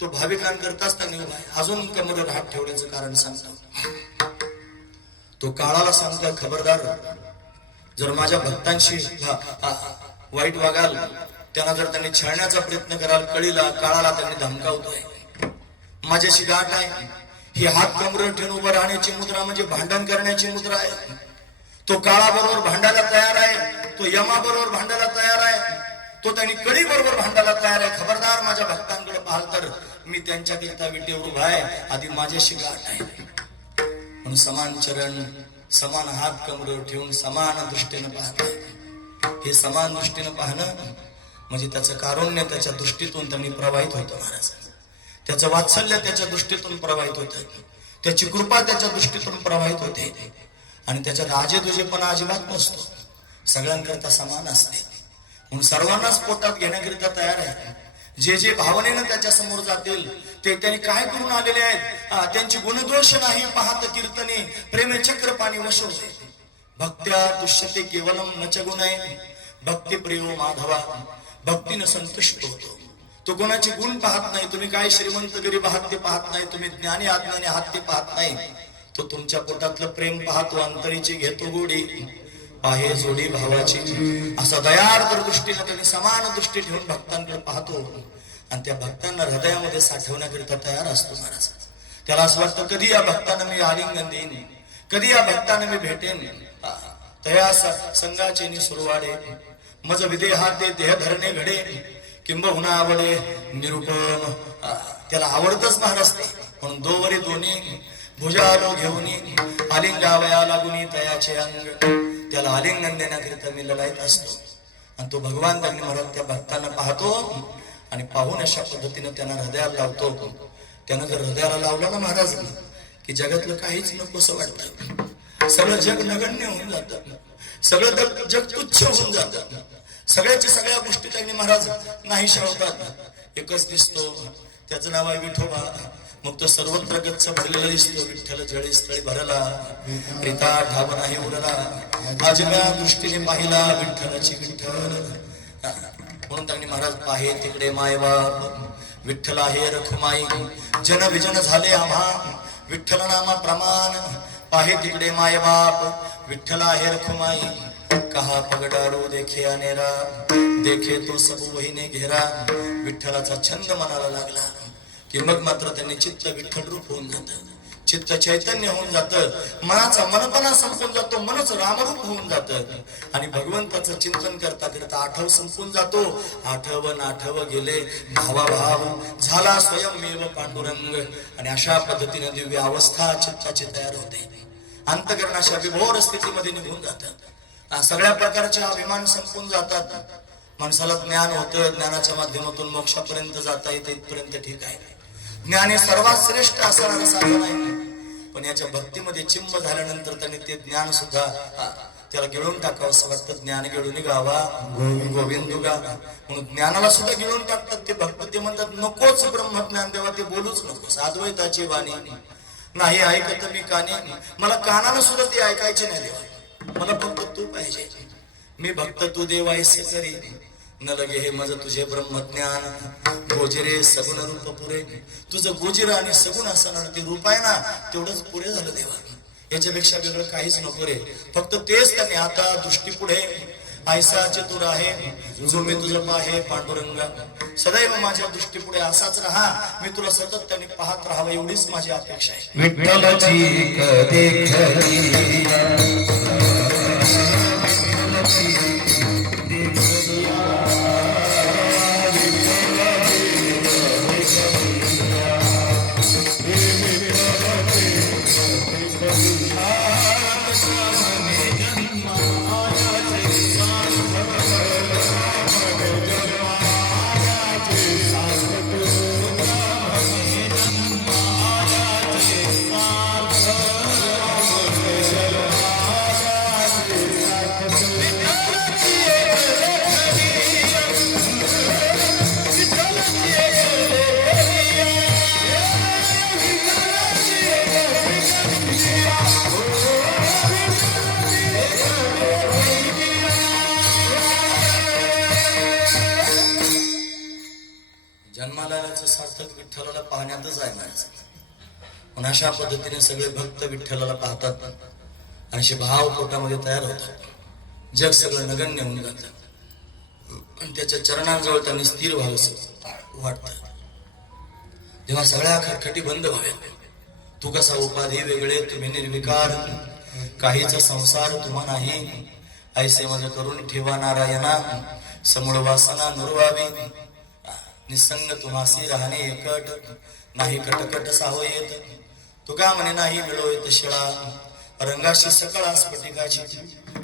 तो भाविकांकरताच त्यांनी उभा आहे. अजून कमरेवर हात ठेवण्याचं कारण सांगतो. तो काळाला सांगतोय, खबरदार, जर माझ्या भक्तांशी वाईट वागाल, त्यांना जर त्यांनी छळण्याचा प्रयत्न कराल, कळीला काळाला त्यांनी धमकावतोय. माझ्याशी गाठ आहे. ही हात कमरेवर ठेवून उभं राहण्याची मुद्रा म्हणजे भांडण करण्याची मुद्रा आहे. तो काळाबरोबर भांडायला तयार आहे. तो यमाबरोबर भांडायला तयार आहे. तो त्यांनी कळी बरोबर भांडायला तयार आहे. खबरदार, माझ्या भक्तांकडे पाहाल तर मी त्यांच्याकरिता विटेवर उभा आहे. आधी माझ्याशी गाठ आहे. म्हणून समान चरण, समान हात कमरेवर ठेवून समान दृष्टीनं पाहत आहे. हे समान दृष्टीनं पाहणं म्हणजे त्याचं कारुण्य त्याच्या दृष्टीतून त्यांनी प्रवाहित होतं महाराज. त्याचं वात्सल्य त्याच्या दृष्टीतून प्रवाहित होतं, त्याची कृपा त्याच्या दृष्टीतून प्रवाहित होते. आणि त्याच्यात आजेदुजेपणा अजिबात नसतो, सगळ्यांकरता समान असते. म्हणून सर्वांनाच पोटात घेण्याकरिता तयार आहे. जे जे भावनेनं त्याच्या समोर जातील ते त्यांनी काय करून आलेले आहेत, त्यांची गुणदोष नाही पाहत कीर्तने प्रेम चक्र पाणी वशवते. भक्त्या तुष्यते केवलम नच गुणय भक्ती प्रियो माधवा. भक्तीनं संतुष्ट होतो तो. कोणाचे गुण पाहत नाही. तुम्ही काय श्रीमंत गरीब आहात ते पाहत नाही, तुम्ही ज्ञानी अज्ञानी आहात ते पाहत नाही. तो तुमच्या पोटातलं प्रेम पाहतो, अंतरीची घेतो गोडी, आहे जोडी भावाची. असा दयार्द्र दृष्टीने त्यांनी समान दृष्टी ठेवून भक्तांकडे पाहतो आणि त्या भक्तांना हृदयामध्ये साठवण्याकरिता तयार असतो महाराज. त्याला असं वाटतं कधी या भक्तांना मी आलिंगन देईन, कधी या भक्तांना मी भेटेन. तया संघाचे सुरवाडे मज विदेहाते देह धरणे घडे किंबहुना आवडे निरुपम. त्याला आवडतच महाराज ते. म्हणून दोवरी दोन्ही भुजालो घेऊन आलिंगावया लागुनी तयाचे अंग. त्याला आलिंगन देण्याकरिता मी लढाईत असतो. आणि तो भगवान त्यांनी महाराज त्या भक्तांना पाहतो आणि पाहून अशा पद्धतीने त्यांना हृदयाला लावतो. त्यानं जर हृदयाला लावलं ना महाराज की जगातलं काहीच नकोसं वाटतं, सगळं जग नगण्य होऊन जातं, सगळं जग तुच्छ होऊन जातं, सगळ्याच्या सगळ्या गोष्टी त्यांनी महाराज नाहीशा होतात. एकच दिसतो, त्याचं नाव आहे विठोबा. मग तो सर्वत्र गच्च भरलेला दिसतो. विठ्ठल जळी स्थळी भरला, रिता ठाव नाही उरला, आजव्या दृष्टीने पाहिला विठ्ठलाची विठ्ठल. म्हणून त्यांनी महाराज पाहे तिकडे मायबाप विठ्ठल आहे रखुमाई. जन विजन झाले आम्हा विठ्ठल नामा प्रमाण. पाहे तिकडे मायबाप विठ्ठल आहे रखुमाई. कहा पगडारू देखे अनेरा देखे तो सबू वहीने घेरा. विठ्ठलाचा छंद मनाला लागला की मग मात्र त्यांनी चित्त विठ्ठल रूप होऊन जातं, चित्त चैतन्य होऊन जातं, मनाचा मनपणा संपून जातो, मनच रामरूप होऊन जातं. आणि भगवंताचं चिंतन करता करता आठव संपून जातो. आठव नाठव गेले भावाभाव झाला स्वयंमेव पांडुरंग. आणि अशा पद्धतीने दिव्य अवस्था चित्ताची तयार होते. अंतकरणाच्या विभोर स्थितीमध्ये निघून जातात. सगळ्या प्रकारचे अभिमान संपून जातात. माणसाला ज्ञान होतं, ज्ञानाच्या माध्यमातून मोक्षापर्यंत जाता येते, इथपर्यंत ठीक आहे. ज्ञान हे सर्वात श्रेष्ठ असणारं साधन आहे. पण याच्या भक्तीमध्ये चिंब झाल्यानंतर त्यांनी ते ज्ञान सुद्धा त्याला गिळून टाकावं असं वाटतं. ज्ञान गिळून गावा गोविंदू गा. म्हणून ज्ञानाला सुद्धा गिळून टाकतात ते भक्त. ते म्हणतात नकोच ब्रह्मज्ञान देवा, ते बोलूच नको. अद्वैताची वाणी नाही ऐकत मी कानी, मला कानानं सुद्धा ते ऐकायचे नाही देवा, मला फक्त तू पाहिजे. मी भक्त तू देवायसे करी न लगे हे मज तुझे ब्रह्मज्ञान. गोजिरे सगुण रूप पुरे. तुझं गोजिर आणि सगुण असणार ते रूप आहे ना, तेवढंच पुरे झालं देवा. याच्यापेक्षा वेगळं काहीच नको रे. फक्त तेच त्याने आता दृष्टी पुढे ऐसा चतुर आहे जो मी तुझं पाहे पांडुरंगा. सदैव माझ्या दृष्टी पुढे असाच राहा, मी तुला सतत त्याने पाहत राहावं एवढीच माझी अपेक्षा आहे. विठ्ठलची जन्मालाचं सार्थक विठ्ठलाला पाहण्यातच आहे माझं. पण अशा पद्धतीने सगळे भक्त विठ्ठलाला पाहतात आणि असे भाव पोटामध्ये तयार होतात. जग सगळं नगण्य होऊन जातं पण त्याच्या चरणांजवळ त्यांनी स्थिर व्हावं वाटतं. तेव्हा सगळ्या खटखटी बंद व्हाव्या. तू कसा उपाधी वेगळे तुम्ही निर्विकार, काहीचा संसार तुम्हा नाही. ऐसे मज करून ठेवा नारायणा, समूळ वासना नुरवावी. निसंग तुम्हासी राहणे एकट, नाही कटकट साव येत. तुका म्हणे नाही मिळो येत शिळा, रंगाशी सकळ स्फटिकाची.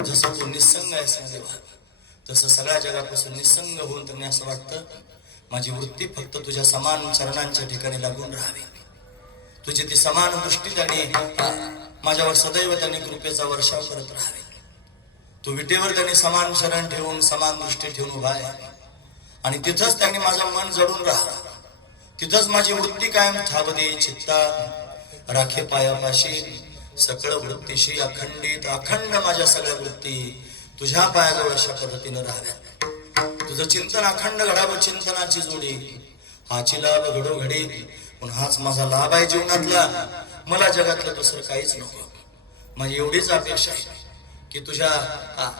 जसं तू निसंग आहेस देवा तसं सगळ्या जगापासून निसंग होऊन त्यांनी असं वाटतं माझी वृत्ती फक्त तुझ्या समान चरणांच्या ठिकाणी लागून राहावी. तुझी ती समान दृष्टी त्यांनी माझ्यावर सदैव त्यांनी कृपेचा वर्षाव करत राहावे. तू विटेवर त्यांनी समान शरण ठेवून समान दृष्टी ठेवून उभा आहे आणि तिथंच त्यांनी माझं मन जडून राहा. तिथंच माझी वृत्ती कायम ठावदे चित्ता राखे पायापाशी सकळ वृत्तीशी अखंडित अखंड माझ्या सगळ्या वृत्ती तुझ्या पायाजवळ अशा पद्धतीनं राहाव्या. तुझं चिंतन अखंड घडावं चिंतनाची जोडी हाची लाभ घडो घडी पण हाच माझा लाभ आहे जीवनातला. मला जगातलं दुसरं काहीच नको. माझी एवढीच अपेक्षा आहे की तुझ्या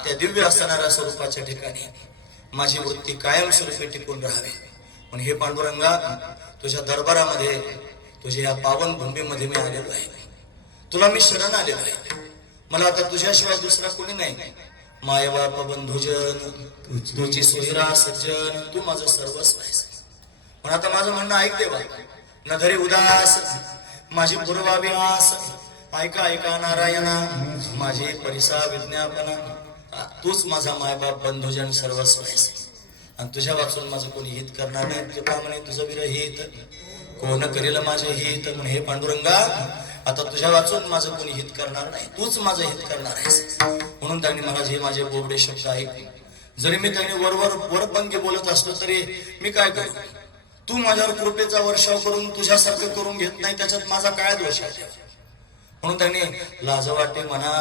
त्या दिव्य असणाऱ्या स्वरूपाच्या ठिकाणी माझी वृत्ती कायमस्वरूपी टिकून राहावी. पण हे पांडुरंगा तुझ्या दरबारामध्ये तुझ्या या पावन भूमीमध्ये मी आलेलो आहे. तुला मी शरण आलेलो आहे. मला आता तुझ्याशिवाय दुसरा कोणी नाही. मायबाप बंधुजन तुझी सोयरा सज्जन तू माझं सर्वस्व आहेस. पण आता माझं म्हणणं ऐक देवा न धरी उदास माझी पूर्वावी आस ऐका ऐका नारायणा माझी परिसा विज्ञापना तूच माझा मायबाप बंधुजन सर्वस्व आहेस आणि तुझ्या वाचून माझं कोणी हित करणार नाही. तुझ्या म्हणे तुझं विरहित कोण करेल माझे हित. म्हणून हे पांडुरंगा आता तुझ्या वाचून माझं कोणी हित करणार नाही. तूच माझं हित करणार आहेस. म्हणून त्यांनी मला जे माझे बोबडे शब्द ऐकले जरी मी त्यांनी वरपंगी बोलत असलो तरी मी काय करू. तू माझ्यावर कृपेचा वर्षाव करून तुझ्यासारखं करून घेत नाही त्याच्यात माझा काय दोष आहे. म्हणून त्यांनी लाज वाटे म्हणा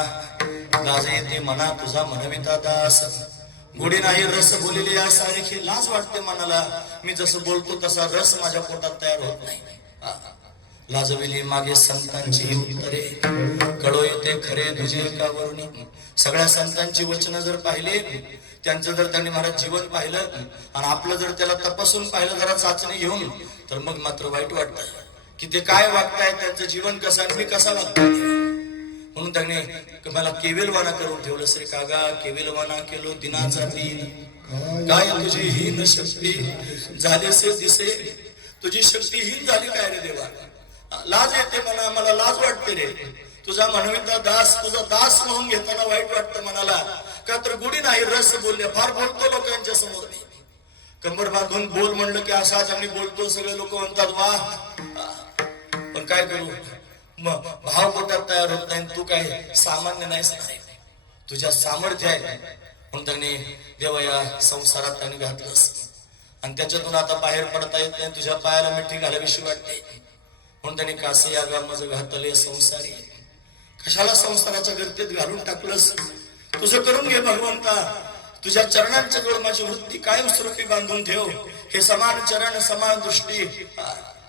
लाज येते म्हणा तुझा मनविता दास गोडी नाही रस बोललेली असा देखील लाज वाटते मनाला. मी जसं बोलतो तसा रस माझ्या पोटात तयार होत नाही. लाजविली मागे संतांची उत्तरे कळो येते खरे तुझे का वरुणी. सगळ्या संतांची वचनं जर पाहिली त्यांचं जर त्यांनी महाराज जीवन पाहिलं आणि आपलं जर त्याला तपासून पाहिलं जरा चाचणी घेऊन तर मग मात्र वाईट वाटतं की ते काय वागताय त्यांचं जीवन कसं आणि मी कसा वागतोय. म्हणून त्यांनी मला केविलवाना करून ठेवलं. श्री कागा केविलवाना केलो दिनाचा दिन काय तुझी हीन शक्ती झालेसे दिसे तुझी शक्ती हीन झाली काय रे देवा. लाज येते मला लाज वाटते रे. तुझा म्हणविता दास तुझा दास म्हणून घेताना वाईट वाटतं मनाला. का तर गुढी नाही रस बोलले फार बोलतो लोकांच्या समोर. कंबर बांधून बोल म्हणलं की असाच आम्ही बोलतो सगळे लोक म्हणतात वा. पण काय करू मग भाव पोटात तयार होत नाही. तू काय सामान्य नाहीस नाही तुझ्या सामर्थ्य आहे. म्हणून त्यांनी देवा या संसारात त्यांनी घातलंस आणि त्याच्यातून आता बाहेर पडता येत नाही. तुझ्या पायाला मिठी घालावीशी वाटते. म्हणून त्यांनी कासे या गाव घातले संसारी कशाला संसाराच्या गर्दीत घालून टाकलंस. तुझं करून घे भगवंता. तुझ्या चरणांच्या जवळ माझी वृत्ती कायम स्वरूपी बांधून ठेव. हे समान चरण समान दृष्टी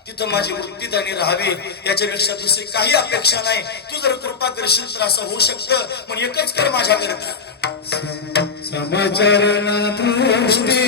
तिथं माझी वृत्ती त्यांनी राहावी. याच्यापेक्षा दुसरी काही अपेक्षा नाही. तू जर कृपा करशील तर असं होऊ शकतं. पण एकच कर माझ्या करता समचरण दृष्टी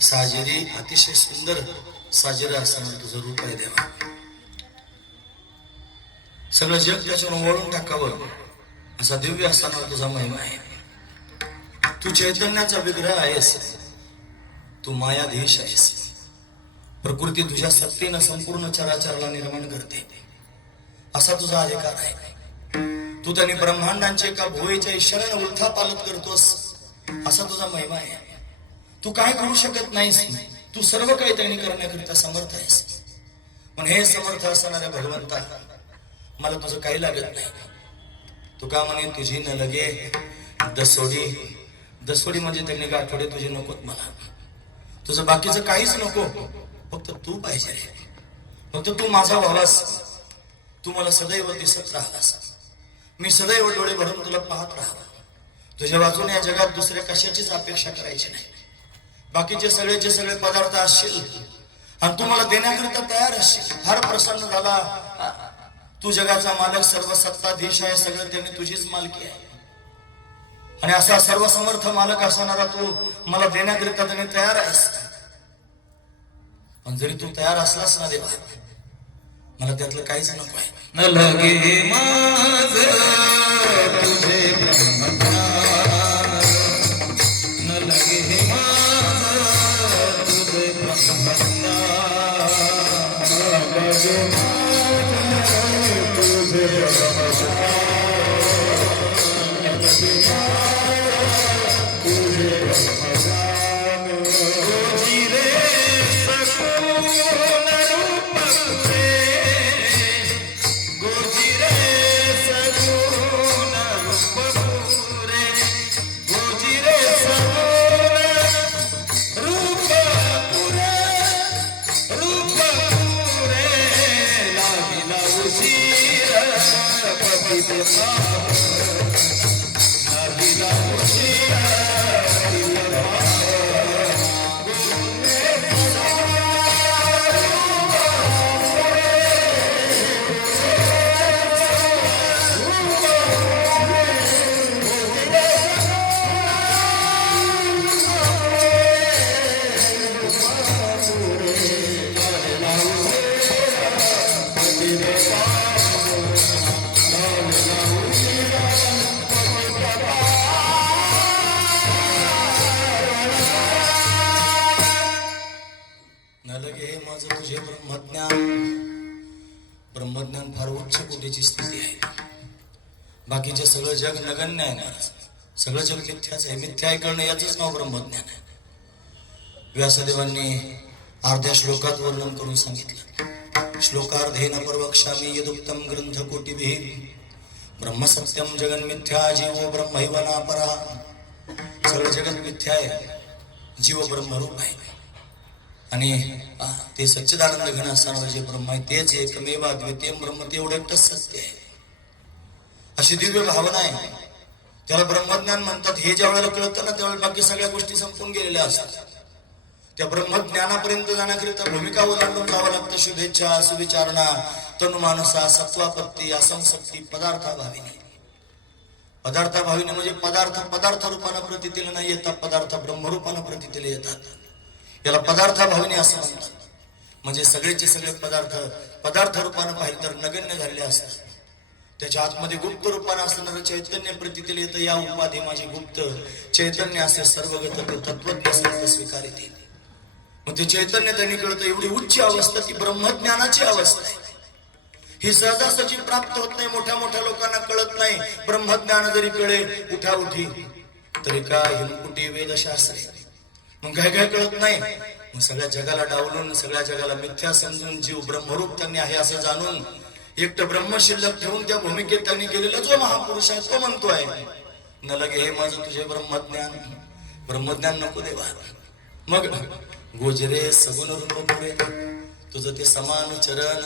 साजेरी अतिशय सुंदर साजेरं असताना तुझं रूप आहे देवा. सगळं जग त्याच्यावर वळून टाकावं असा दिव्य असताना तुझा महिमा आहे. तू चैतन्याचा विग्रह आहेस, तू मायाधीश आहेस. प्रकृती तुझ्या शक्तीनं संपूर्ण चराचराला निर्माण करते असा तुझा अधिकार आहे. तू त्यांनी ब्रह्मांडांचे एका भुवईच्या इशाऱ्याने उलथा पालत करतोस असा तुझा महिमा आहे. तू काय करू शकत नाहीस, तू सर्व काही त्यांनी करण्याकरिता समर्थ आहेस. पण हे समर्थ असणाऱ्या भगवंता, मला तुझं काही लागत नाही. तू का म्हणे तुझी न लगे दसोडी. दसोडी म्हणजे त्यांनी गाठोडे तुझे नकोत मला. तुझं बाकीचं काहीच नको, फक्त तू पाहिजे. फक्त तू माझा व्हावास. तू मला सदैव दिसत राहावास. मी सदैव डोळे भरून तुला पाहत राहावं. तुझ्या वाचून या जगात दुसऱ्या कशाचीच अपेक्षा करायची नाही. बाकीचे सगळेचे सगळे पदार्थ असतील आणि तू मला देण्याकरिता तयार असशील. फार प्रसन्न झाला. तू जगाचा मालक, सर्व सत्ताधीश आहे, सगळं त्यांनी तुझीच मालकी आहे. आणि असा सर्वसमर्थ मालक असणारा तू मला देण्याकरिता त्याने तयार आहेस. पण जरी तू तयार असलास ना देवा, मला त्यातलं काहीच नको आहे. न लगे माझ तुझे ब्रह्मज्ञान, न लगे माझ तुझे ब्रह्मज्ञान, न लगे माझ तुझे ब्रह्मज्ञान. ब्रह्मज्ञान फार उच्च कोटीची स्थिती आहे. बाकीचे सगळं जग नगण्य आहे महाराज. सगळं जग मिथ्याच आहे. मिथ्या ऐकणं याचंच नाव ब्रह्मज्ञान आहे. व्यासदेवांनी अर्ध्या श्लोकात वर्णन करून सांगितलं. श्लोकार्धेन प्रवक्ष्यामि यदुक्तम ग्रंथ कोटिभिः ब्रह्मसत्यम जगन मिथ्या जीवो ब्रह्मैव नापरः. सगळं जगत मिथ्या आहे, जीव ब्रह्मरूप आहे. आणि ते सच्चिदानंद घन असणारं जे ब्रह्म आहे तेच एकमेव अद्वितीय ब्रह्म, ते एवढं एकटंच सत्य आहे. अशी दिव्य भावना आहे. त्याला ब्रह्मज्ञान म्हणतात. हे ज्या वेळेला कळतं ना त्यावेळेला बाकी सगळ्या गोष्टी संपून गेलेल्या असतात. त्या ब्रह्मज्ञानापर्यंत जाण्याकरिता भूमिका ओलांडून जावं लागतं. शुभेच्छा, सुविचारणा, तनुमानसा, सत्वापत्ती, असंशक्ती, पदार्थाभाविनी. पदार्थाभाविनी म्हणजे पदार्थ रूपानं प्रतीतीला नाही येतात, पदार्थ ब्रह्मरूपानं प्रतीतीला येतात. याला पदार्थाभाविनी असं म्हणतात. म्हणजे सगळेचे सगळे पदार्थ रूपानं पाहिजे तर नगण्य झालेले असतात. त्याच्या आतमध्ये गुप्त रूपानं असणारं चैतन्य प्रतीतीला येतं. या उपाधी माझे गुप्त चैतन्य असे सर्वगत ते तत्वज्ञ सर्व स्वीकारित. मग ते चैतन्य त्यांनी कळतं. एवढी उच्च अवस्था ती ब्रह्मज्ञानाची अवस्था आहे. ही सहजासहजी प्राप्त होत नाही. मोठ्या मोठ्या लोकांना कळत नाही. ब्रह्मज्ञान जरी कळे उठा उठी तरी काय हिमकुटी वेदशास्त्रे. मग काय काय कळत नाही. मग सगळ्या जगाला डावलून, सगळ्या जगाला मिथ्या समजून, जीव ब्रह्मरूप त्यांनी आहे असं जाणून एकटं ब्रह्म शिल्लक ठेवून त्या भूमिकेत त्यांनी गेलेला जो महापुरुष आहे तो म्हणतोय न लगे हे माझं तुझे ब्रह्मज्ञान. ब्रह्मज्ञान नको देवा. मग गोजरे सगुण रूप पुरे. तुझं ते समान चरण,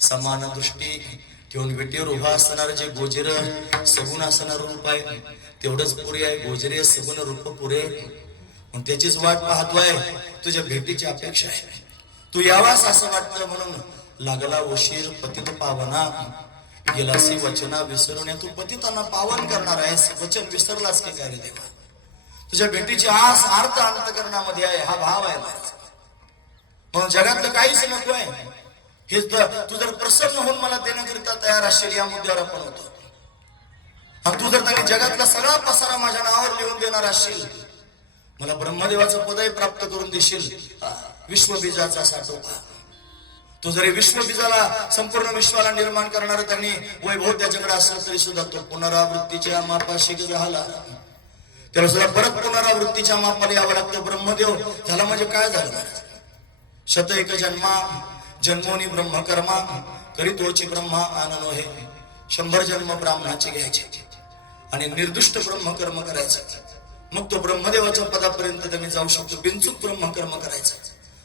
समान दृष्टी ठेवून विटेवर उभा असणार जे गोजर सगुण असणार रूप आहे तेवढंच पुरे आहे. गोजरे सगुण रूप पुरे. मग त्याचीच वाट पाहतोय. तुझ्या भेटीची अपेक्षा आहे. तू यावास असं वाटतं म्हणून लागला उशीर. पतित पावना गेलासी वचना विसरून. तू पतितांना पावन करणार आहेस. वचन विसरलास की काय रे देवा. तुझ्या भेटीची आस आर्त अंतकरणामध्ये आहे, हा भाव आहे माझा. म्हणून जगातलं काहीच नको आहे. हे तू जर प्रसन्न होऊन मला देण्याकरिता तयार असशील, या मुद्द्यावर आपण होतो. आणि तू जर त्यांनी जगातला सगळा पसारा माझ्या नावावर लिहून देणार असशील, मला ब्रह्मदेवाचं पदही प्राप्त करून देशील, विश्वबीजाचा साठोबा. तो जरी विश्वबीजाला संपूर्ण विश्वाला निर्माण करणारा त्यांनी वैभव त्याच्याकडे असलं तरी सुद्धा तो पुनरावृत्तीच्या मापाशी झाला. त्याला सुद्धा परत पुनरावृत्तीच्या मापाला यावं लागतं. ब्रह्मदेव झाला म्हणजे काय झालं? शत एक जन्मा जन्मोनी ब्रह्मकर्मा करीतोची ब्रह्मा आननो हे. 100 जन्म ब्राह्मणाचे घ्यायचे आणि निर्दुष्ट ब्रह्मकर्म करायचं. मग तो ब्रह्मदेवाच्या पदापर्यंत त्यांनी जाऊ शकतो. बिनचूक ब्रह्मकर्म करायचं,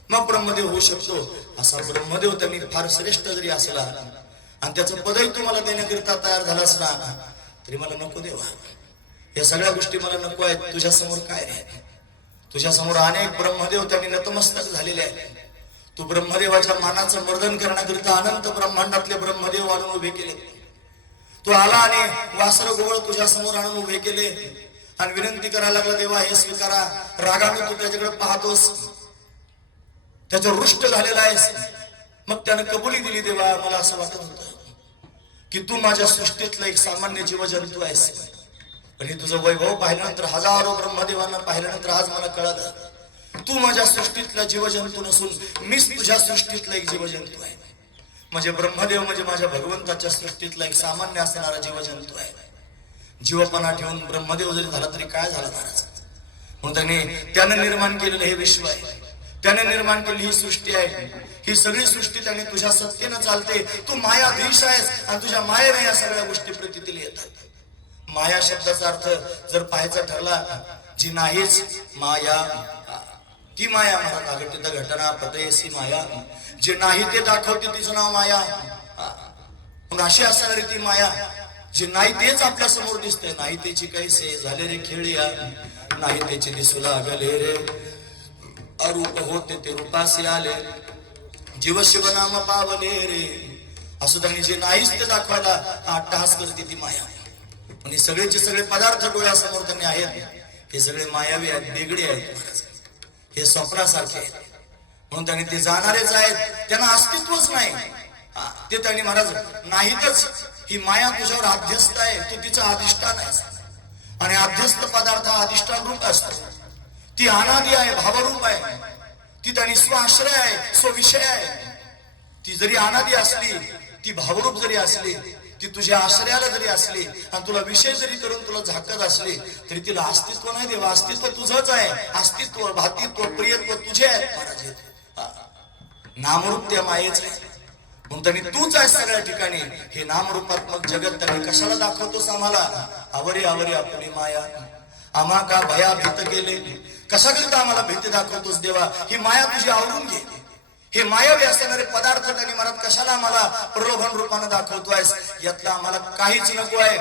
मग ब्रह्मदेव होऊ शकतो. असा ब्रह्मदेव त्यांनी फार श्रेष्ठ जरी असला आणि त्याचं पदही तुम्हाला देण्याकरिता तयार झाला असला तरी मला नको देवा. या सगळ्या गोष्टी मला नको आहेत. तुझ्या समोर काय रे? तुझ्या समोर अनेक ब्रह्मदेव त्यांनी नतमस्तक झालेले आहेत. तू ब्रह्मदेवाच्या मानाचं मर्दन करण्याकरिता अनंत ब्रह्मांडातले ब्रह्मदेव आणून उभे केले. तू आला आणि वासर गोवळ तुझ्या समोर आणून उभे केले आणि विनंती करायला लागला, देवा हे स्वीकारा. रागाने तू त्याच्याकडे पाहतोस, त्याचा रुष्ट झालेला आहेस. मग त्यानं कबुली दिली, देवा मला असं वाटत होतं की तू माझ्या सृष्टीतला एक सामान्य जीवजंतू आहेस, पण हे तुझं वैभव पाहिल्यानंतर, हजारो ब्रह्मदेवांना पाहिल्यानंतर आज मला कळलं तू माझ्या सृष्टीतला जीवजंतू नसून मीच तुझ्या सृष्टीतला एक जीवजंतू आहे. म्हणजे ब्रह्मदेव म्हणजे माझ्या भगवंताच्या सृष्टीतला एक सामान्य असणारा जीवजंतू आहे. जीवपणा ठेवून ब्रह्मदेव जरी झाला तरी काय झालं महाराज? म्हणून त्याने निर्माण केलेलं हे विश्व आहे, त्याने निर्माण केलेली ही सृष्टी आहे. ही सगळी सृष्टी त्याने तुझ्या सत्तेनं चालते. तू मायाधीश आहेस आणि तुझ्या मायेने या सगळ्या गोष्टी प्रतीतील येतात. माया शब्दाचा अर्थ जर पाहायचा ठरला, जी नाहीच माया ती माया. मला घटित घटना पतयसी माया, जे नाही ते दाखवते तिचं नाव माया. मग अशी असणारी ती माया, जे नाही तेच आपल्या समोर दिसतंय. नाही त्याची कैसे झाले रे खेळिया, नाही त्याची दिसू लागले रे अरूप होते ते रूपासी आले, जीव शिव नाम पावले रे. असं त्यांनी जे नाहीच ते दाखवायला अट्टहास करते ती माया. आणि सगळेचे सगळे पदार्थ डोळ्यासमोर त्यांनी आहेत, हे सगळे मायावी आहेत, बेगडे आहेत, हे स्वप्नासारखे आहेत. म्हणून त्यांनी ते जाणारेच आहेत, त्यांना अस्तित्वच नाही. ते त्यांनी महाराज नाहीतच. ही माया तुझ्यावर अध्यस्त आहे, तू तिचं अधिष्ठान आहे. आणि अध्यस्त पदार्थ अधिष्ठान रूप असतो. ती अनादी आहे, भावरूप आहे. ती त्यांनी स्वाश्रय आहे, स्वविषय आहे. ती जरी अनादी असली, ती भावरूप जरी असली, ती तुझ्या आश्रयाला जरी असली आणि तुला विषय जरी करून तुला झाकत असली तरी तिला अस्तित्व नाही. देवा अस्तित्व तुझंच आहे. अस्तित्व, भातित्व, प्रियत्व तुझे आहेत महाराज. नामरूप त्या मायेच आहे. म्हणून त्यांनी तूच आहे सगळ्या ठिकाणी. हे नामरूपात्मक जगत त्यांनी कशाला दाखवतोस आम्हाला? आवरे आवरे आपली माया, आम्हा का भया भीत गेले. कशाकरिता आम्हाला भीती दाखवतोस देवा? ही माया तुझी आवरून घे. हे मायावी असणारे पदार्थ त्यांनी मला कशाला आम्हाला प्रलोभन रूपाने दाखवतोयस? यातलं आम्हाला काहीच नको आहे.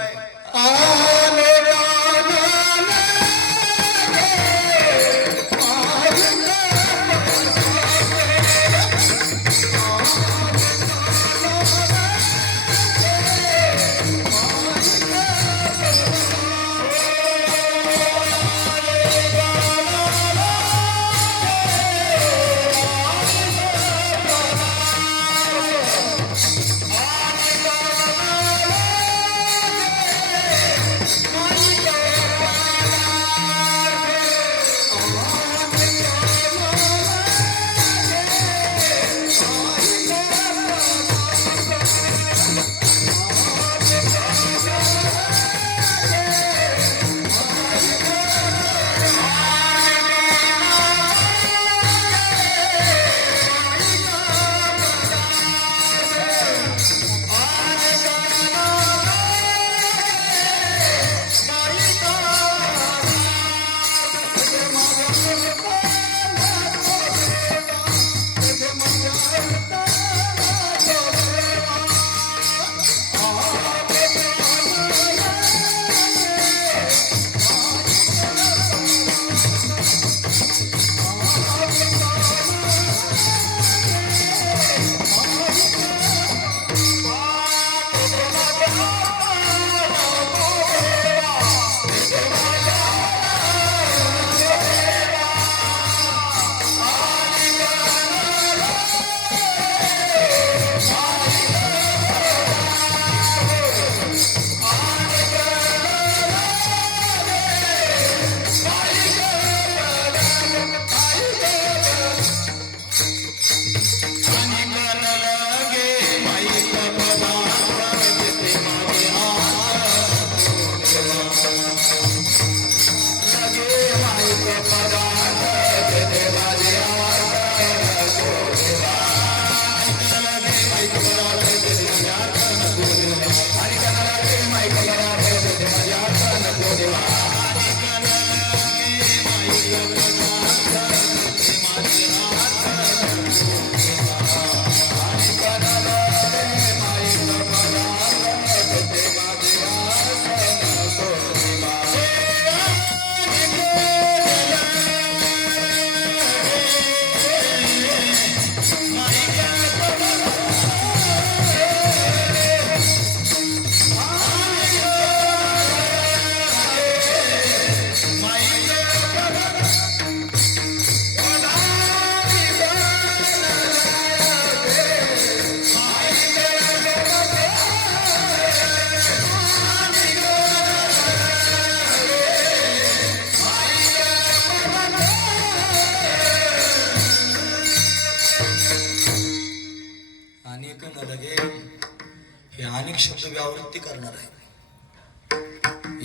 शब्द व्यावृत्ती करणार आहे.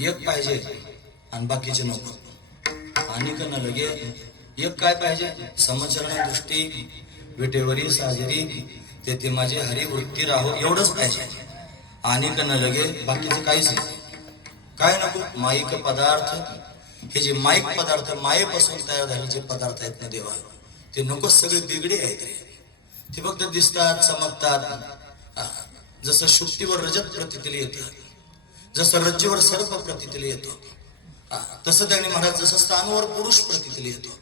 एक पाहिजे आणि बाकीचे नको. आणि का न लगे एक काय पाहिजे? समचरण दृष्टी विटेवरी साजरी तेथे माझे हरिवृत्ती राहो, एवढंच पाहिजे. आणि का न लगे बाकीचं काहीच नाही. काय नको? माईक पदार्थ, हे जे माईक पदार्थ मायेपासून तयार झाले जे पदार्थ आहेत ना देवा, ते नकोच. सगळे बिगडे आहेत रे. ते फक्त दिसतात, चमकतात. जसं शुक्तीवर रजत प्रतितली येतं, जसं रज्जूवर सर्प प्रतितली येतो, तसं त्यांनी महाराज जसं स्थानवर पुरुष प्रतितली येतो,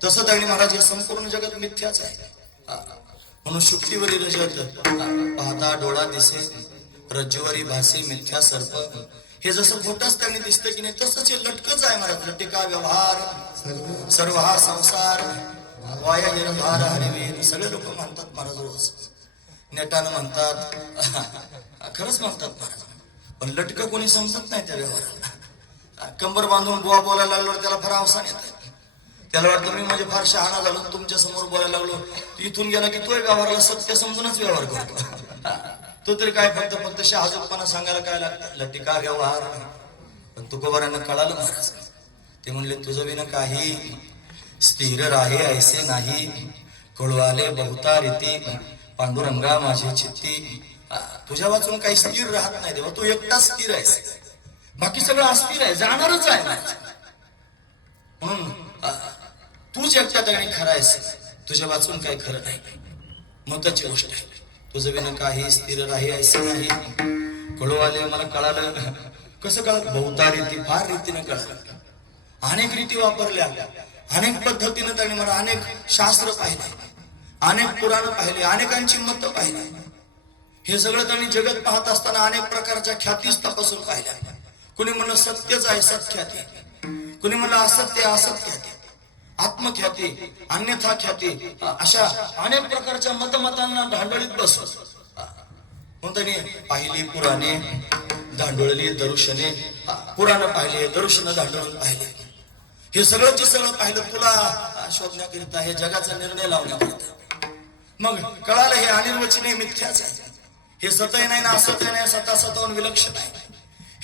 तसं त्यांनी महाराज हे संपूर्ण जगत मिथ्याच आहे. म्हणून शुक्तीवरील रजत पाहता डोळा दिसे, रज्जूवरी भासे मिथ्या सर्प. हे जसं खोटंच त्यांनी दिसतं की नाही, तसंच हे लटकच आहे महाराज. लटिका व्यवहार सर्व हा संसार वाया निरधार हरिवेद. सगळे लोक म्हणतात महाराज, रोज नेटानं म्हणतात, खरंच म्हणतात महाराज. पण लटकं कोणी समजत नाही त्या व्यवहाराला. कंबर बांधून बुवा बोलायला लागलो त्याला फार अवसान येत. त्याला वाटतं मी म्हणजे फार शहाणा झालो, तुमच्या समोर बोलायला लागलो. इथून गेला की तो व्यवहाराला सत्य समजूनच व्यवहार करतो. तो तरी काय फक्त शहाजोगपणा सांगायला काय लागतं? लटिका व्यवहार. पण तुकोबारांना कळालं महाराज. ते म्हणले तुझं विना काही स्थिर राहे ऐसे नाही, कळवाले बहुता रीती पांडुरंगा माझी चित्ती. तुझ्या वाचून काही स्थिर राहत नाही देवा. तू एकटाच स्थिर आहेस, बाकी सगळं अस्थिर आहे, जाणारच आहे. म्हणून तूच एकटा ठिकाणी खरा आहेस, तुझ्या वाचून काही खरं नाही. महत्वाची गोष्ट आहे. तुझं विना काही स्थिर राही ऐसे नाही, कळवाले. मला कळालं. कसं कळलं? बहुता रीती, फार रीतीनं कळालं. अनेक रीती वापरल्या, अनेक पद्धतीनं त्यांनी मला अनेक शास्त्र पाहिले, अनेक पुराण पाहिले, अनेकांची मत पाहिली. हे सगळं त्यांनी जगत पाहत असताना अनेक प्रकारच्या ख्यातीच तपासून पाहिल्या. कुणी म्हणलं सत्यच आहे सत्ख्याती, कुणी म्हणलं असत्य असत्ख्याती, आत्मख्याती अन्यथा ख्याती. अशा अनेक प्रकारच्या मतमतांना धांडळीत बसव. त्यांनी पाहिली पुराणे, धांडोळली दर्शने. पुराण पाहिले, दर्शन धांडळून पाहिले. हे सगळं सगळं पाहिलं तुला शोधण्याकरिता, हे जगाचा निर्णय लावण्याकरिता. मग कळालं हे अनिर्वचनीय मिथ्याच आहे. हे सतही नाही ना असतही नाही, सता सतावून विलक्षण आहे.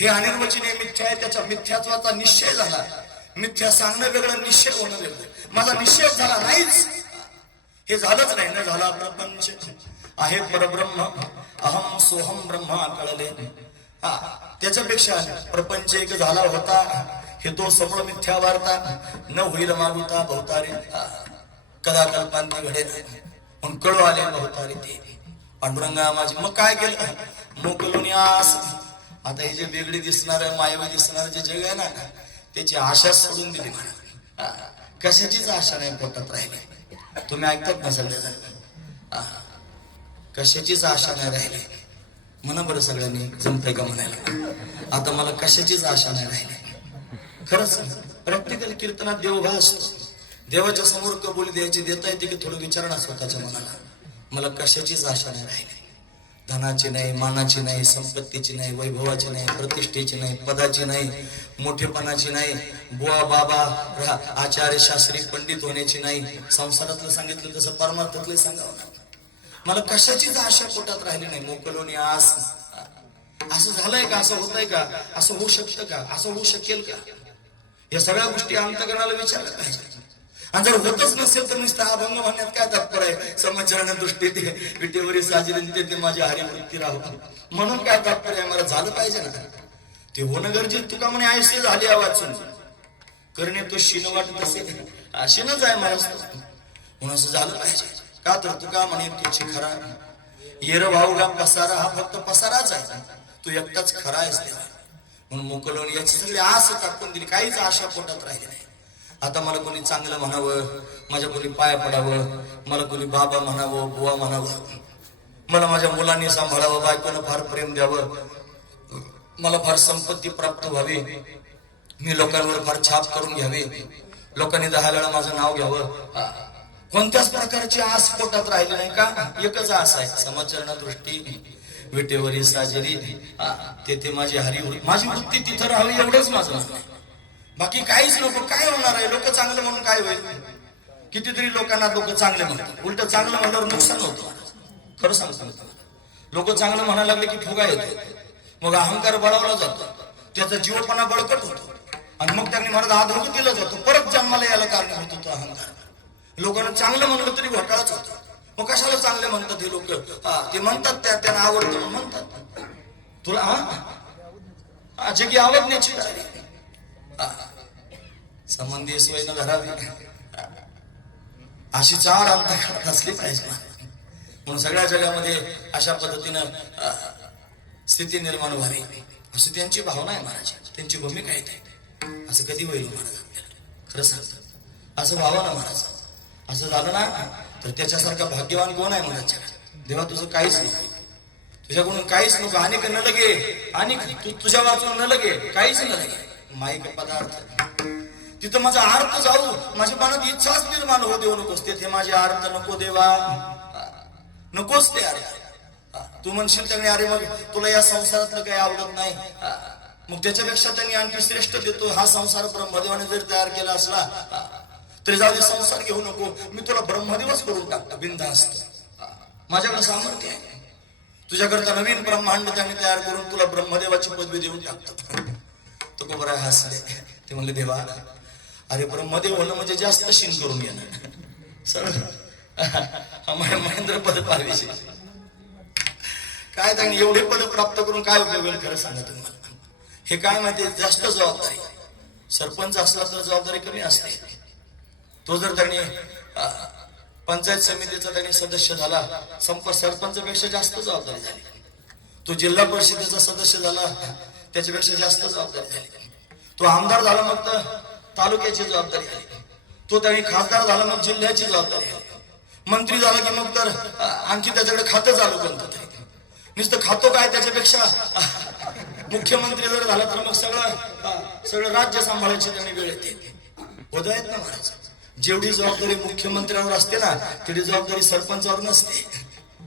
हे अनिर्वचनीय मिथ्या आहे. त्याच्या मिथ्यात्वाचा निश्चय झाला. मिथ्या सांगणं वेगळं, निश्चय होणं वेगळं. माझा निश्चय झाला नाहीच, हे झालंच नाही ना. झाला प्रपंच आहे परब्रह्म, अहम सोहम ब्रह्मा कळले. त्याच्यापेक्षा प्रपंच एक झाला होता, हे तो समोर मिथ्या वार्ता. न होईल मागुता बहुतारी, कदा कल्पांती घडेल. मग कळू आले बहुतारी ते पांडुरंगा माझी. मग काय केलं? मोकलून आस. आता हे जे वेगळी दिसणार मायावी दिसणार जे जग आहे ना, त्याची आशा सोडून दिली म्हणा. कशाचीच आशा नाही पोटात राहिली. तुम्ही ऐकतात ना सगळेजण? कशाचीच आशा नाही राहिली. म्हणा बरं सगळ्यांनी, जमतंय का म्हणायला? आता मला कशाचीच आशा नाही राहिली. खरंच प्रॅक्टिकल कीर्तनात देवभाव असतो. देवाच्या समोर कबुली द्यायची, देता येते की थोडं विचारणा स्वतःच्या मनाला. मला कशाचीच आशा नाही राहिली. धनाची नाही, मानाची नाही, संपत्तीची नाही, वैभवाची नाही, प्रतिष्ठेची नाही, पदाची नाही, मोठेपणाची नाही, बुवा बाबा आचार्य शास्त्री पंडित होण्याची नाही. संसारातलं सांगितलं तसं परमार्थातलं सांगावं ना. मला कशाचीच आशा पोटात राहिली नाही. मोकलोनी आस. असं झालंय का? असं होतंय का? असं होऊ शकतं का? असं होऊ शकेल का? या सगळ्या गोष्टी अंतःकरणाला विचारल्या पाहिजे. आणि जर होतच नसेल तर नुसतं अभंग म्हणण्यात काय तात्पर्य आहे? समजण्या दृष्टी ते विटेवरी साजरी ते माझी हरिवृत्ती राहू म्हणून काय तात्पर्य आहे? मला झालं पाहिजे ना ते होणं गरजेचं. तुका म्हणे आयसे झाले वाचून करणे तो शिन वाटत असेल, शिनच आहे महाराज. म्हणून असं झालं पाहिजे का? तर तुका म्हणे तुझी खरा येर वाहुगा पसारा, हा फक्त पसाराच आहे. तू एकटाच खरा आहेस देवा. म्हणून मोकलवून याची सगळी आस टाकून दिली. काहीच आशा पोटात राहिली नाही. आता मला कोणी चांगलं म्हणावं, माझ्या कोणी पाया पडावं, मला कोणी बाबा म्हणावं, बुवा म्हणावं, मला माझ्या मुलांनी सांभाळावं, बायकोनं फार प्रेम द्यावं, मला फार संपत्ती प्राप्त व्हावी, मी लोकांवर फार छाप करून घ्यावी, लोकांनी 10 वेळा माझं नाव घ्यावं. कोणत्याच प्रकारची आस पोटात राहिली नाही का? एकच आस आहे, समाचरण दृष्टी विटेवरी साजरी तेथे माझी माझी वृत्ती तिथं राहावी, एवढंच माझं म्हणणं आहे. बाकी काहीच नको. काय होणार आहे? लोक चांगलं म्हणून काय होईल? कितीतरी लोकांना लोक चांगले म्हणतात, उलट चांगलं म्हणल्यावर नुकसान होतं. खरं सांगतो, लोक चांगलं म्हणायला लागले की फुगा येतो, मग अहंकार बळावला जातो, त्याचा जीवपणा बळकट होतो आणि मग त्यांनी महाराज आधोगत दिला जातो, परत जन्माला यायला कारणीभूत होतो अहंकार. लोकांना चांगलं म्हणलं तरी घोटाळाच होतो. मग कशाला चांगले म्हणतात हे लोक? ते म्हणतात त्यांना आवडतं म्हणून म्हणतात. तुला जे की आवडण्याची संबंधी सोयीनं धरावी अशी चार अंत असली पाहिजे. म्हणून सगळ्या जगामध्ये अशा पद्धतीनं स्थिती निर्माण व्हावी अशी त्यांची भावना आहे महाराज, त्यांची भूमिका आहे. असं कधी होईल महाराज? आपल्याला खरं सांगतो असं व्हावं ना महाराज. असं झालं ना तर त्याच्यासारखा भाग्यवान कोण आहे महाराज? देवा तुझं काहीच नको, तुझ्याकडून काहीच नको, आणि न लगे आणि तुझ्या वाचून न लगे, काहीच न लगे माईक पदार्थ. तिथं माझा अर्थ जाऊ, माझ्या मनात इच्छाच निर्माण होऊ देऊ नकोस. तेथे माझे अर्थ नको देवा, नकोच ते अर्थ. तू म्हणशील त्यांनी अरे मग तुला या संसारातलं काही आवडत नाही, मग त्याच्यापेक्षा त्यांनी आणखी श्रेष्ठ देतो. हा संसार ब्रह्मदेवाने जर तयार केला असला तरी जाऊ दे, संसार घेऊ नको, मी तुला ब्रह्मदेवच करून टाकतो बिनधास्त. माझ्याकडे सामर्थ्य आहे, तुझ्याकरता नवीन ब्रह्मांड त्यांनी तयार करून तुला ब्रह्मदेवाची पदवी देऊन टाकतो. तो कोबरा हसले, ते म्हणले देवा अरे ब्रह्मदेव होणं म्हणजे जास्त शिन करून घेणं, सरळ महेंद्र पद पाहिजे. काय त्यांनी एवढे पद प्राप्त करून काय उपयोग होईल? खरं सांगा तुम्हाला. हे काय माहिती, जास्त जबाबदारी. सरपंच असला तर जबाबदारी कमी असते. तो जर त्यांनी पंचायत समितीचा त्यांनी सदस्य झाला, सरपंचापेक्षा जास्त जबाबदारी झाली. तो जिल्हा परिषदेचा सदस्य झाला, त्याच्यापेक्षा जास्त जबाबदारी झाली. तो आमदार झाला मग तर तालुक्याची जबाबदारी आली. तो त्यांनी खासदार झाला मग जिल्ह्याची जबाबदारी आली. मंत्री झाला की मग तर आणखी त्याच्याकडे खातं चालू करतो तरी नुसतं खातो काय, त्याच्यापेक्षा मुख्यमंत्री जर झाला तर मग सगळं राज्य सांभाळायची त्यांनी वेळ येते. होत आहेत ना महाराज. जेवढी जबाबदारी मुख्यमंत्र्यावर असते ना तेवढी जबाबदारी सरपंचावर नसते.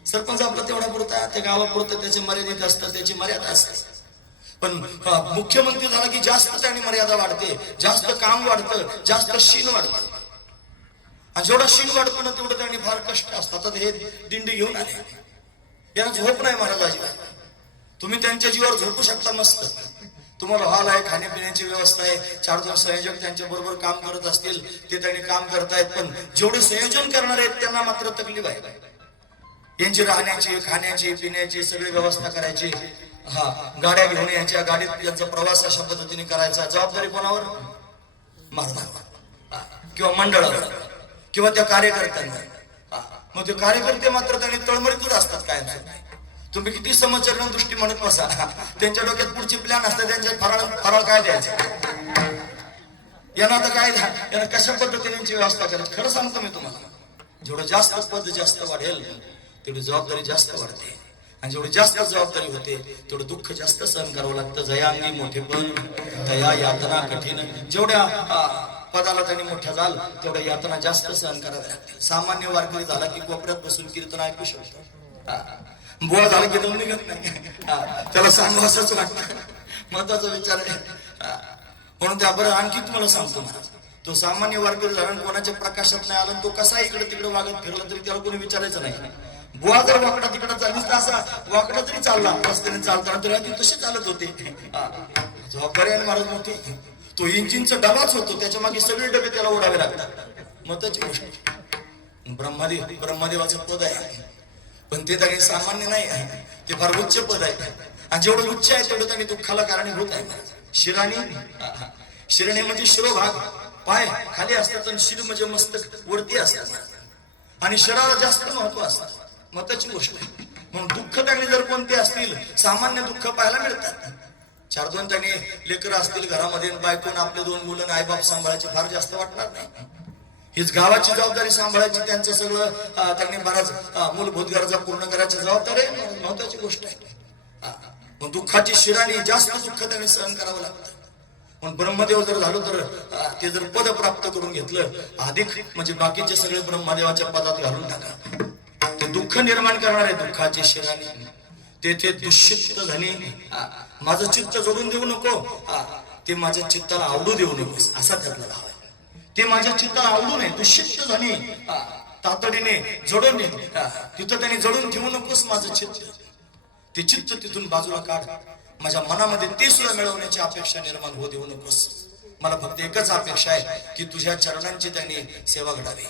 सरपंच आपला तेवढा पुरता, त्या गावापुरतं त्याचे मर्यादित असतात, त्याची मर्यादा असते. पण मुख्यमंत्री झाला की जास्त त्यांनी मर्यादा वाढते, जास्त काम वाढतं, जास्त शीन वाढतं. आणि जेवढा शीन वाढतो ना तेवढं त्यांनी फार कष्ट असतात. आता हे दिंडी घेऊन आले, यांना झोप नाही महाराज अजिबात. तुम्ही त्यांच्या जीवावर झोपू शकता मस्त. तुम्हाला हॉल आहे, खाण्यापिण्याची व्यवस्था आहे, 4-2 संयोजक त्यांच्या बरोबर काम करत असतील, ते त्यांनी काम करतायत. पण जेवढे संयोजन करणार आहेत त्यांना मात्र तकलीफ आहे. यांची राहण्याची, खाण्याची, पिण्याची सगळी व्यवस्था करायची. गाड्या घेऊन यांच्या गाडीत यांचा प्रवास अशा पद्धतीने करायचा. जबाबदारी कोणावर? महाराज किंवा मंडळावर किंवा त्या कार्यकर्त्यांवर. मग ते कार्यकर्ते मात्र त्यांनी तळमळीतच असतात कायम. तुम्ही किती समचरण दृष्टी म्हणत बसा, त्यांच्या डोक्यात पुढची प्लॅन असते, त्यांच्या फराळ काय द्यायचं, यांना आता काय, यांना कशा पद्धतीने यांची व्यवस्था करायची. खरं सांगतो मी तुम्हाला, जेवढं जास्त पद जास्त वाढेल तेवढी जबाबदारी जास्त वाढते. आणि जेवढी जास्त जबाबदारी होते तेवढं दुःख जास्त सहन करावं लागतं. जयांगी मोठेपण दया यातना कठीण. जेवढ्या पदाला त्यांनी मोठ्या जाल तेवढ्या यातना जास्त सहन कराव्या लागतील. सामान्य वारकरी झाला की कोपऱ्यात बसून कीर्तन ऐकू शकतो. बुवा झाला की दम निघत नाही, त्याला सांगू असंच वाटतं. महत्वाचा विचार आहे. म्हणून त्या बरं आणखी तुम्हाला सांगतो महाराज, तो सामान्य वारकरी झाला कोणाच्या प्रकाशात नाही आला, तो कसा इकडे तिकडे वागत फिरला तरी त्याला कोणी विचारायचं नाही. बुवा जर वाकडा तिकडे चालली तर असा वाकडा तरी चालला, रस्त्याने चालताना तरी ती तसे चालत होते. जबाबदारी आहे महाराज मोठी. तो इंजिनचा डबाच होतो, त्याच्या मागे सगळे डबे त्याला ओढावे लागतात. महत्वाची गोष्ट. ब्रह्मदेवाचं पद आहे, पण ते त्यांनी सामान्य नाही आहे, ते फार उच्च पद आहे. आणि जेवढं उच्च आहे तेवढं त्यांनी दुःखाला कारणीभूत आहे. शिरणी म्हणजे शिरोभाग, पाय खाली असतात आणि शिर म्हणजे मस्तक वरती असतात. आणि शरीराला जास्त महत्व असतं. महत्वाची गोष्ट आहे. म्हणून दुःख त्यांनी जर कोणते असतील, सामान्य दुःख पाहायला मिळतात. 4-2 त्यांनी लेकरं असतील घरामध्ये, बायकोन आपले 2 मुलं आईबाप सांभाळायचे फार जास्त वाटणार नाही. हीच गावाची जबाबदारी सांभाळायची, त्यांचं सगळं त्यांनी बराच मूलभूत गरजा पूर्ण करायची जबाबदारी महत्वाची गोष्ट आहे. मग दुःखाची शिराणी, जास्त दुःख त्यांनी सहन करावं लागतं. पण ब्रह्मदेव जर झालो तर ते जर पद प्राप्त करून घेतलं अधिक, म्हणजे बाकीचे सगळे ब्रह्मदेवाच्या पदात घालून टाका. ते दुःख निर्माण करणार आहे, दुःखाची शिराणी. तेथे दुःचित्त झाली, माझं चित्त जोडून देऊ नको, ते माझ्या चित्ताला आवडू देऊ नकोस, असा त्यातला भाव आहे. ते माझ्या चित्ताला आवडू नये, दुःचित्त झाली, तातडीने जडून तिथं त्यांनी जडून ठेवू नकोस माझं चित्त. ते चित्त तिथून बाजूला काढ. माझ्या मनामध्ये ते सुद्धा मिळवण्याची अपेक्षा निर्माण होऊ देऊ नकोस. मला फक्त एकच अपेक्षा आहे की तुझ्या चरणांची त्यांनी सेवा घडावी.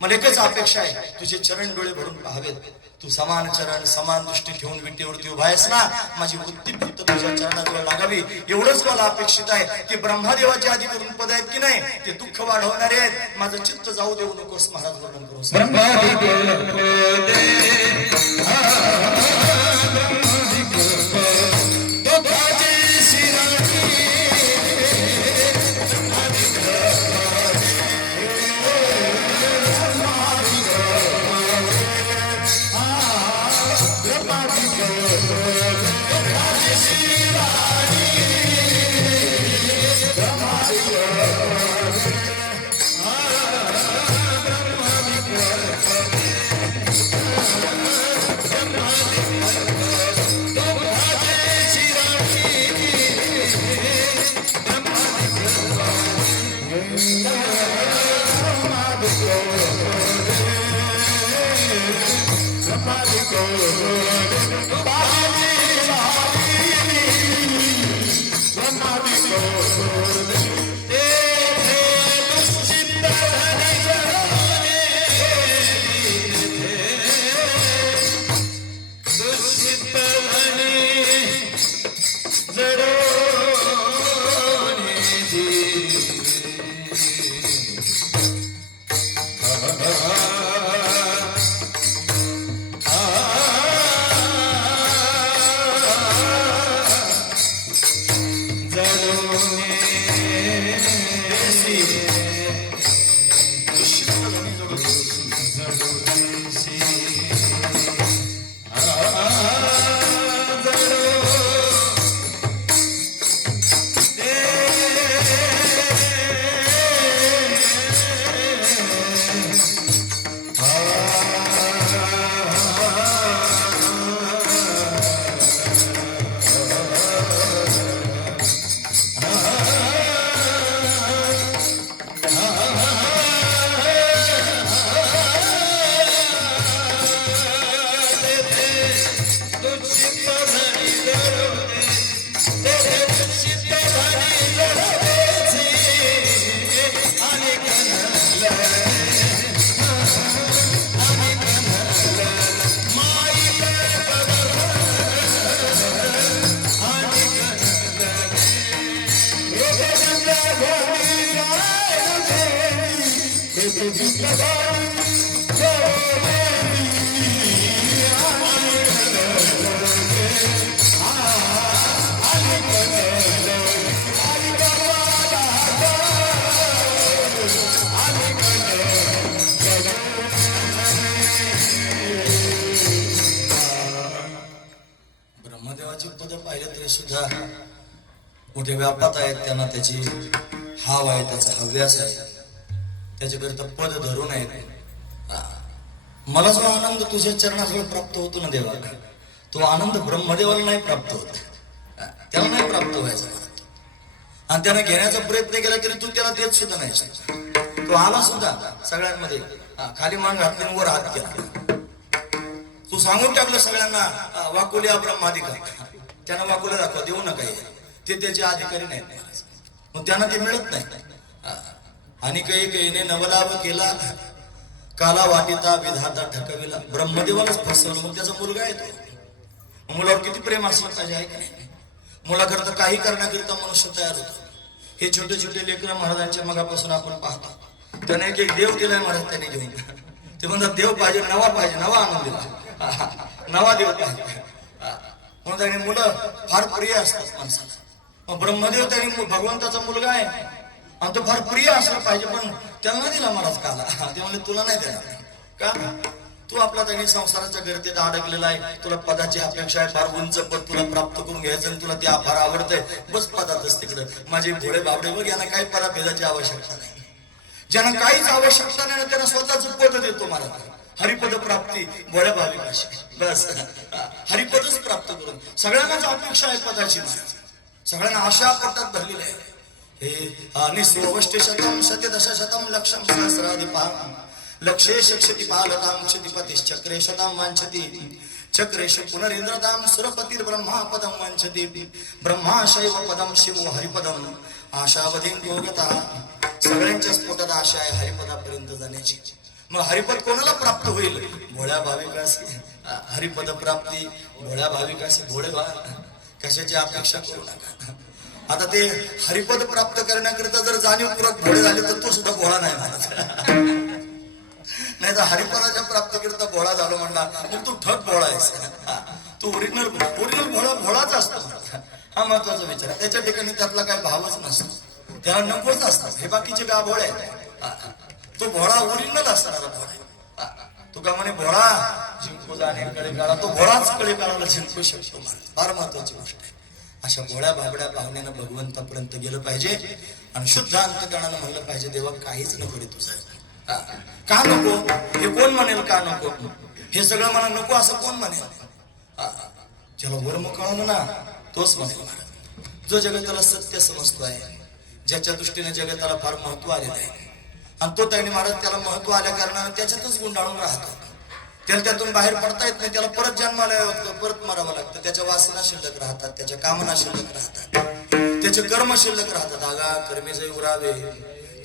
मला एकच अपेक्षा आहे तुझे चरण डोळे भरून पाहावेत. तू समान चरण समान दृष्टी ठेवून विटेवरती उभा आहेस ना, माझी वृत्ती फक्त तुझ्या चरणाजवळ लागावी एवढंच मला अपेक्षित आहे. ते ब्रह्मदेवाचे आधी करून पद आहेत की नाही, ते दुःख वाढवणारे आहेत. माझं चित्त जाऊ देऊ नकोस. महाराज वर्णन करू. ब्रह्मदेवाची पद पाहिलं तरी सुद्धा मोठे व्यापात आहेत. त्यांना त्याची हाव आहे, त्याचा हव्यास आहे, त्याच्याकरिता पद धरून आहेत. मला जो आनंद तुझ्या चरणाजवळ प्राप्त होतो ना देवा, तो आनंद ब्रह्मदेवाला नाही प्राप्त होत, त्याला नाही प्राप्त व्हायचा. आणि त्याने घेण्याचा प्रयत्न केला तरी तू त्याला देत सुद्धा नाही. तो आला सुद्धा सगळ्यांमध्ये खाली मान घातली वर हात केला. तू सांगून टाकलं सगळ्यांना वाकुल्या ब्रह्माधिकार, त्यांना वाकुल्या दाखवा देऊ नका, ते त्याचे अधिकारी नाहीत. मग त्यांना ते मिळत नाही. आणि काही नवलाभ केला, काला वाटिता विधाता ठकविला. ब्रह्मदेवालाच फसवलं. मग त्याचा मुलगा आहे तो. मुलावर किती प्रेम असलं पाहिजे आहे की नाही. मुलाकरता काही करण्याकरिता मनुष्य तयार होतो. हे छोटे छोटे लेकरं महाराजांच्या मगापासून आपण पाहतो. त्याने एक देव दिलाय महाराज त्याने घेऊन. ते म्हणतात देव पाहिजे, नवा पाहिजे, नवा आणून दिला, नवा देव पाहिजे. म्हणून त्याने मुलं फार प्रिय असतात माणसाला. मग ब्रह्मदेव त्याने भगवंताचा मुलगा आहे आणि तो फार प्रिय असला पाहिजे, पण त्यांना दिला महाराज काला. ते म्हणले तुला नाही देणार. का? तू आपला त्यांनी संसाराच्या गर्दीत अडकलेला आहे. तुला पदाची अपेक्षा आहे, फार उंच पद तुला प्राप्त करून घ्यायचं आणि तुला ते फार आवडतंय. बस पदातच तिकडं. माझे भोळे बाबडे बघ, यांना काही पदाभेदाची आवश्यकता नाही. ज्यांना काहीच आवश्यकता नाही त्यांना स्वतःच पद देतो महाराज. हरिपद प्राप्ती भोळ्या भाविकाशी. बस हरिपदच प्राप्त करून. सगळ्यांनाच अपेक्षा आहे पदाची. सगळ्यांना आशा पटात भरलेल्या आहे. हे निस्वष्टशतम शतदशशतम लक्षम सहस्राधिपा लक्षे शक्षति पालकां क्षतिपतिश्चक्रे शतां वांछति चक्रेश पुनरेंद्रदाम सुरपतीर ब्रह्मा पदम वंचती ब्रह्मा शैव पदम शिव हरिपदम आशावधीन गोगता. सगळ्यांच्या स्फोटात आशा आहे हरिपदापर्यंत जाण्याची. मग हरिपद कोणाला प्राप्त होईल? भोळ्या भाविकासी. हरिपद प्राप्ती भोळ्या भाविकासी. भोळे बा कशाची अपेक्षा करू नका. आता ते हरिपद प्राप्त करण्याकरिता जर जाणीवपूर्वक भोळे झाले तर तो सुद्धा भोळा नाही म्हणत. नाही तर हरिपदाच्या प्राप्तीकरिता भोळा झालो म्हणला मग तू ठग भोळा आहेस. तू ओरिजिनल भोळा भोळाच असतो. हा महत्वाचा विचार आहे. त्याच्या ठिकाणी त्यातला काही भावच नसतो. त्याला नकोच असतात. हे बाकीचे बा भोळे आहेत. तो भोळा ओरिजिनल असणारा भोळा. तू का म्हणे भोळा जिंकू जाणे कडे काळा. तो भोळाच कडे काळाला जिंकू शकतो. फार महत्वाची गोष्ट आहे. अशा भोळ्या भाबड्या पाहुण्यानं भगवंतापर्यंत गेलं पाहिजे आणि शुद्ध अंतकरणानं म्हणलं पाहिजे देवा काहीच नको रे तुझं. का नको? हे कोण म्हणेल का नको? हे सगळं मला नको असं कोण म्हणेल? ज्याला वर्म कळलं ना तोच म्हणेल. जो जगताला सत्य समजतो आहे, ज्याच्या दृष्टीने जगताला फार महत्व आलेलं आहे आणि तो त्याने महाराज त्याला महत्व आल्या कारणाने त्याच्यातच गुंडाळून राहतो. त्याला त्यातून बाहेर पडता येत नाही. त्याला परत जन्माला यावं, परत मरावं लागतं. त्याच्या वासना शिल्लक राहतात, त्याच्या कामना शिल्लक राहतात, त्याचे कर्म शिल्लक राहतात. आगा कर्मे जे उरावे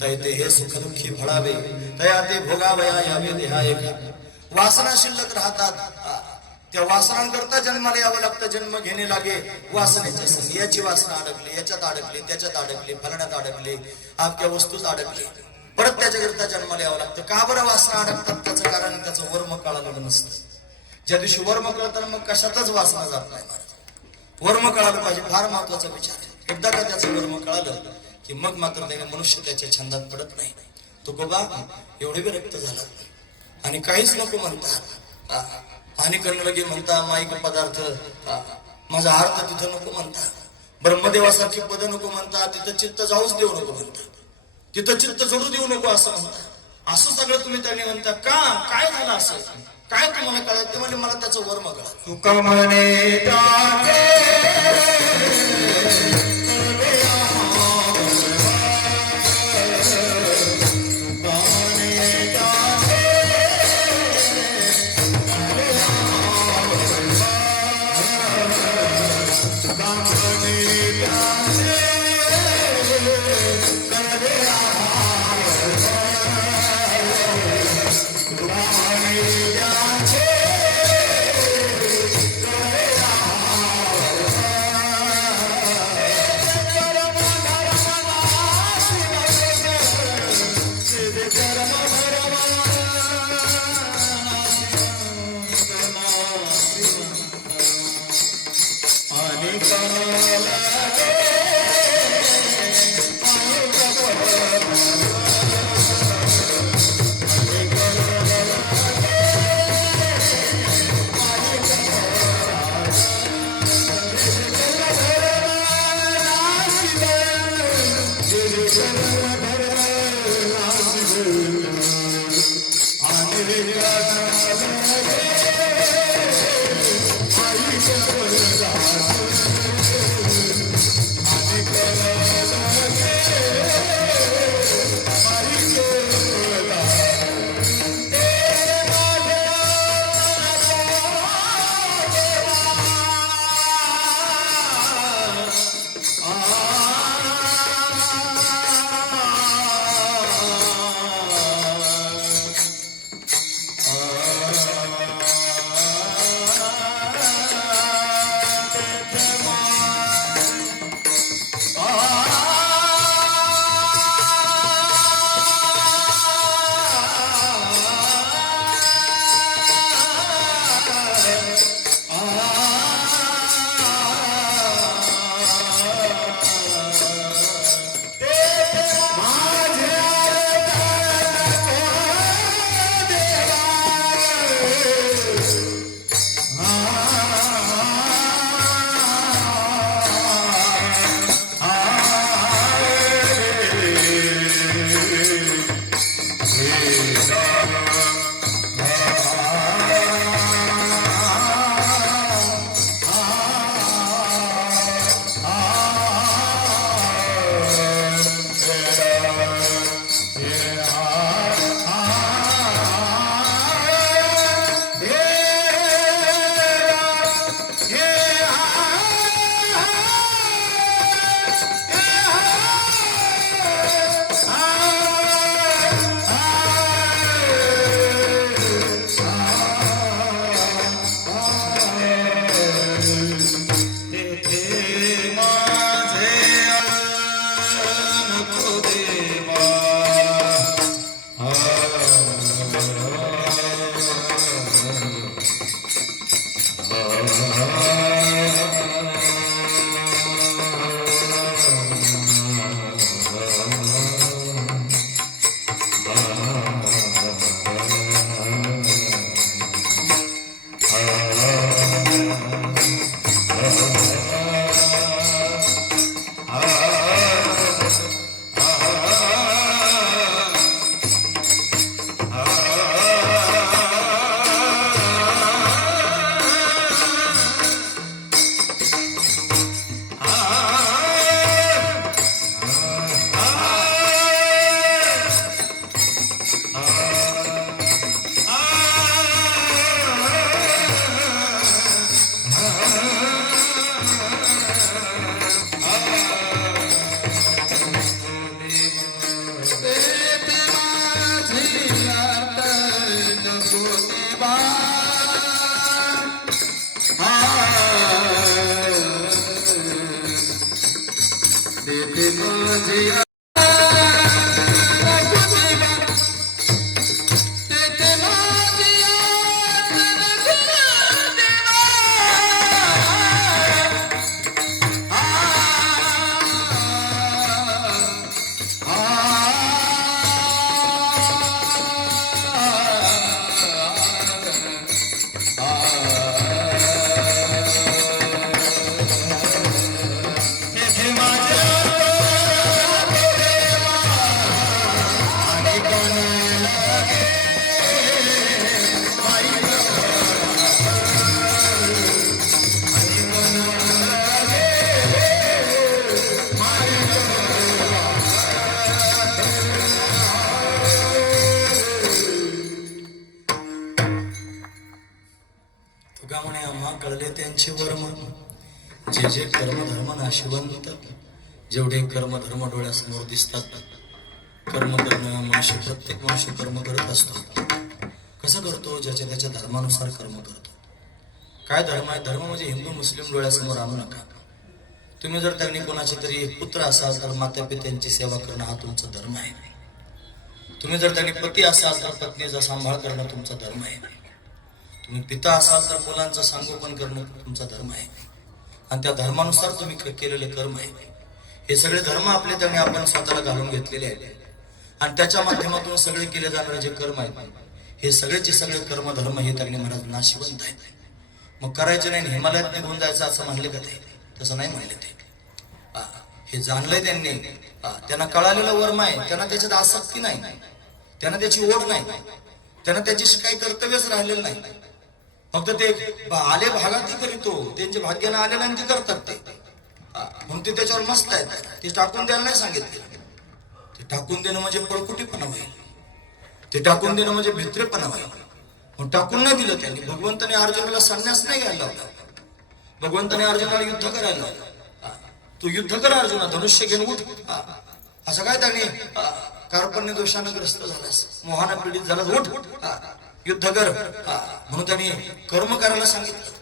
तैते हे सुख दुःखी फळावे तया ते भोगावया यावे देहा एका. वासना शिल्लक राहतात. त्या वासनांकरता जन्माला यावं लागतं. जन्म घेणे लागे वासनेच्या संग. याची वासना अडकली, याच्यात अडकली, त्याच्यात अडकली, फलण्यात अडकली, आपल्या वस्तूत अडकली, परत त्याच्याकरिता जन्माला यावं लागतं. का बरं वासना अडकतात? त्याचं कारण त्याचं वर्म कळालं नसतं. ज्या दिवशी वर्म कळतं मग कशातच वासना जात नाही. वर्म कळालं पाहिजे. फार महत्वाचा विचार आहे. एकदा का त्याचं वर्म कळालं की मग मात्र त्याने मनुष्य त्याच्या छंदात पडत नाही. तो गोबा एवढे विरक्त झाला आणि काहीच नको म्हणता. आणि करणं लगे म्हणता माईक पदार्थ माझा अर्थ तिथं नको म्हणता. ब्रह्मदेवासारखी पद नको म्हणता. तिथं चित्त जाऊच देऊ नको म्हणता. तिथं चित्त जोडू देऊ नको असं म्हणता. असं सगळं तुम्ही त्यांनी म्हणता का? काय झालं असं? काय तुम्हाला कळत? ते म्हणजे मला त्याचं वर्म कळा. तुका म्हणे देवा देते माझे तुका म्हणे आम्हा कळले त्यांचे वर्म जे जे कर्मधर्म नाशिवंत जेवढे कर्मधर्म डोळ्यासमोर दिसतात कर्म करणं माशी प्रत्येक माशी कर्म करत असतो कसं करतो ज्याच्या त्याच्या धर्मानुसार कर्म करतो काय धर्म आहे धर्म म्हणजे हिंदू मुस्लिम डोळ्यासमोर आणू नका तुम्ही जर त्यांनी कोणाचे तरी एक पुत्र असाल तर माता पित्यांची सेवा करणं हा तुमचा धर्म आहे तुम्ही जर त्यांनी पती असाल तर पत्नीचा सांभाळ करणं तुमचा धर्म आहे तुम्ही पिता असाल तर मुलांचं संगोपन करणं तुमचा धर्म आहे आणि त्या धर्मानुसार तुम्ही केलेले कर्म आहे हे सगळे धर्म आपले त्याने आपण स्वतःला घालून घेतलेले आहेत आणि त्याच्या माध्यमातून सगळे केले जाणारे जे कर्म आहेत हे सगळेचे सगळे कर्म धर्म हे त्यांनी महाराज नाशिवंत आहेत मग करायचे नाही हिमालयात निघून जायचं असं म्हणले का ते तसं नाही म्हणले ते हे जाणलंय त्यांनी त्यांना कळालेलं वर्म आहे त्यांना त्याच्यात आसक्ती नाही त्यांना त्याची ओढ नाही त्यांना त्याची काही कर्तव्यच राहिलेलं नाही फक्त ते आले भागात ते करीतो त्यांच्या भाग्यानं आलेलं आणि ते करतात ते म्हणून ते त्याच्यावर मस्त आहेत ते टाकून द्यायला नाही सांगितले ते टाकून देणं म्हणजे पळकुटीपणा होईल ते टाकून देणं म्हणजे भित्रेपणा होईल मग टाकून नाही दिलं त्यांनी भगवंताने अर्जुनाला संन्यास नाही घ्यायला लावला भगवंताने अर्जुनाला युद्ध करायला लावलं तू युद्ध कर अर्जुना धनुष्य घेऊन उठ असं काय त्यांनी कार्पण्य दोषानं ग्रस्त झालास मोहानं पीडित झालास उठ युद्ध कर म्हणून त्यांनी कर्म करायला सांगितलं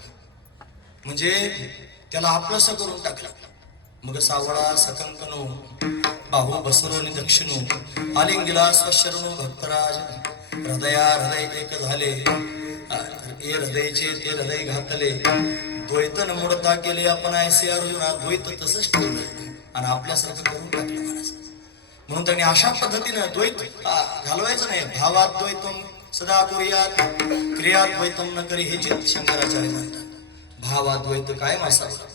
म्हणजे त्याला आपलंसं करून टाकलं मग सावळा सकंकनो बाहू बसरो आणि दक्षिणो आलिंगिला स्वशरणो भक्तराज हृदया हृदय एक झाले ए हृदयचे ते हृदय घातले द्वैतन मोडता केले आपण ऐसे अर्जुना द्वैत तसंच ठेवलं आणि आपल्यासारखं करून टाकलं महाराज म्हणून त्यांनी अशा पद्धतीनं द्वैत घालवायचं नाही भावात द्वैतम सदा कुर्यात क्रियात द्वैतम न करी हे चित्त शंकराचार्य म्हणतात भावाद्वैत कायम असावं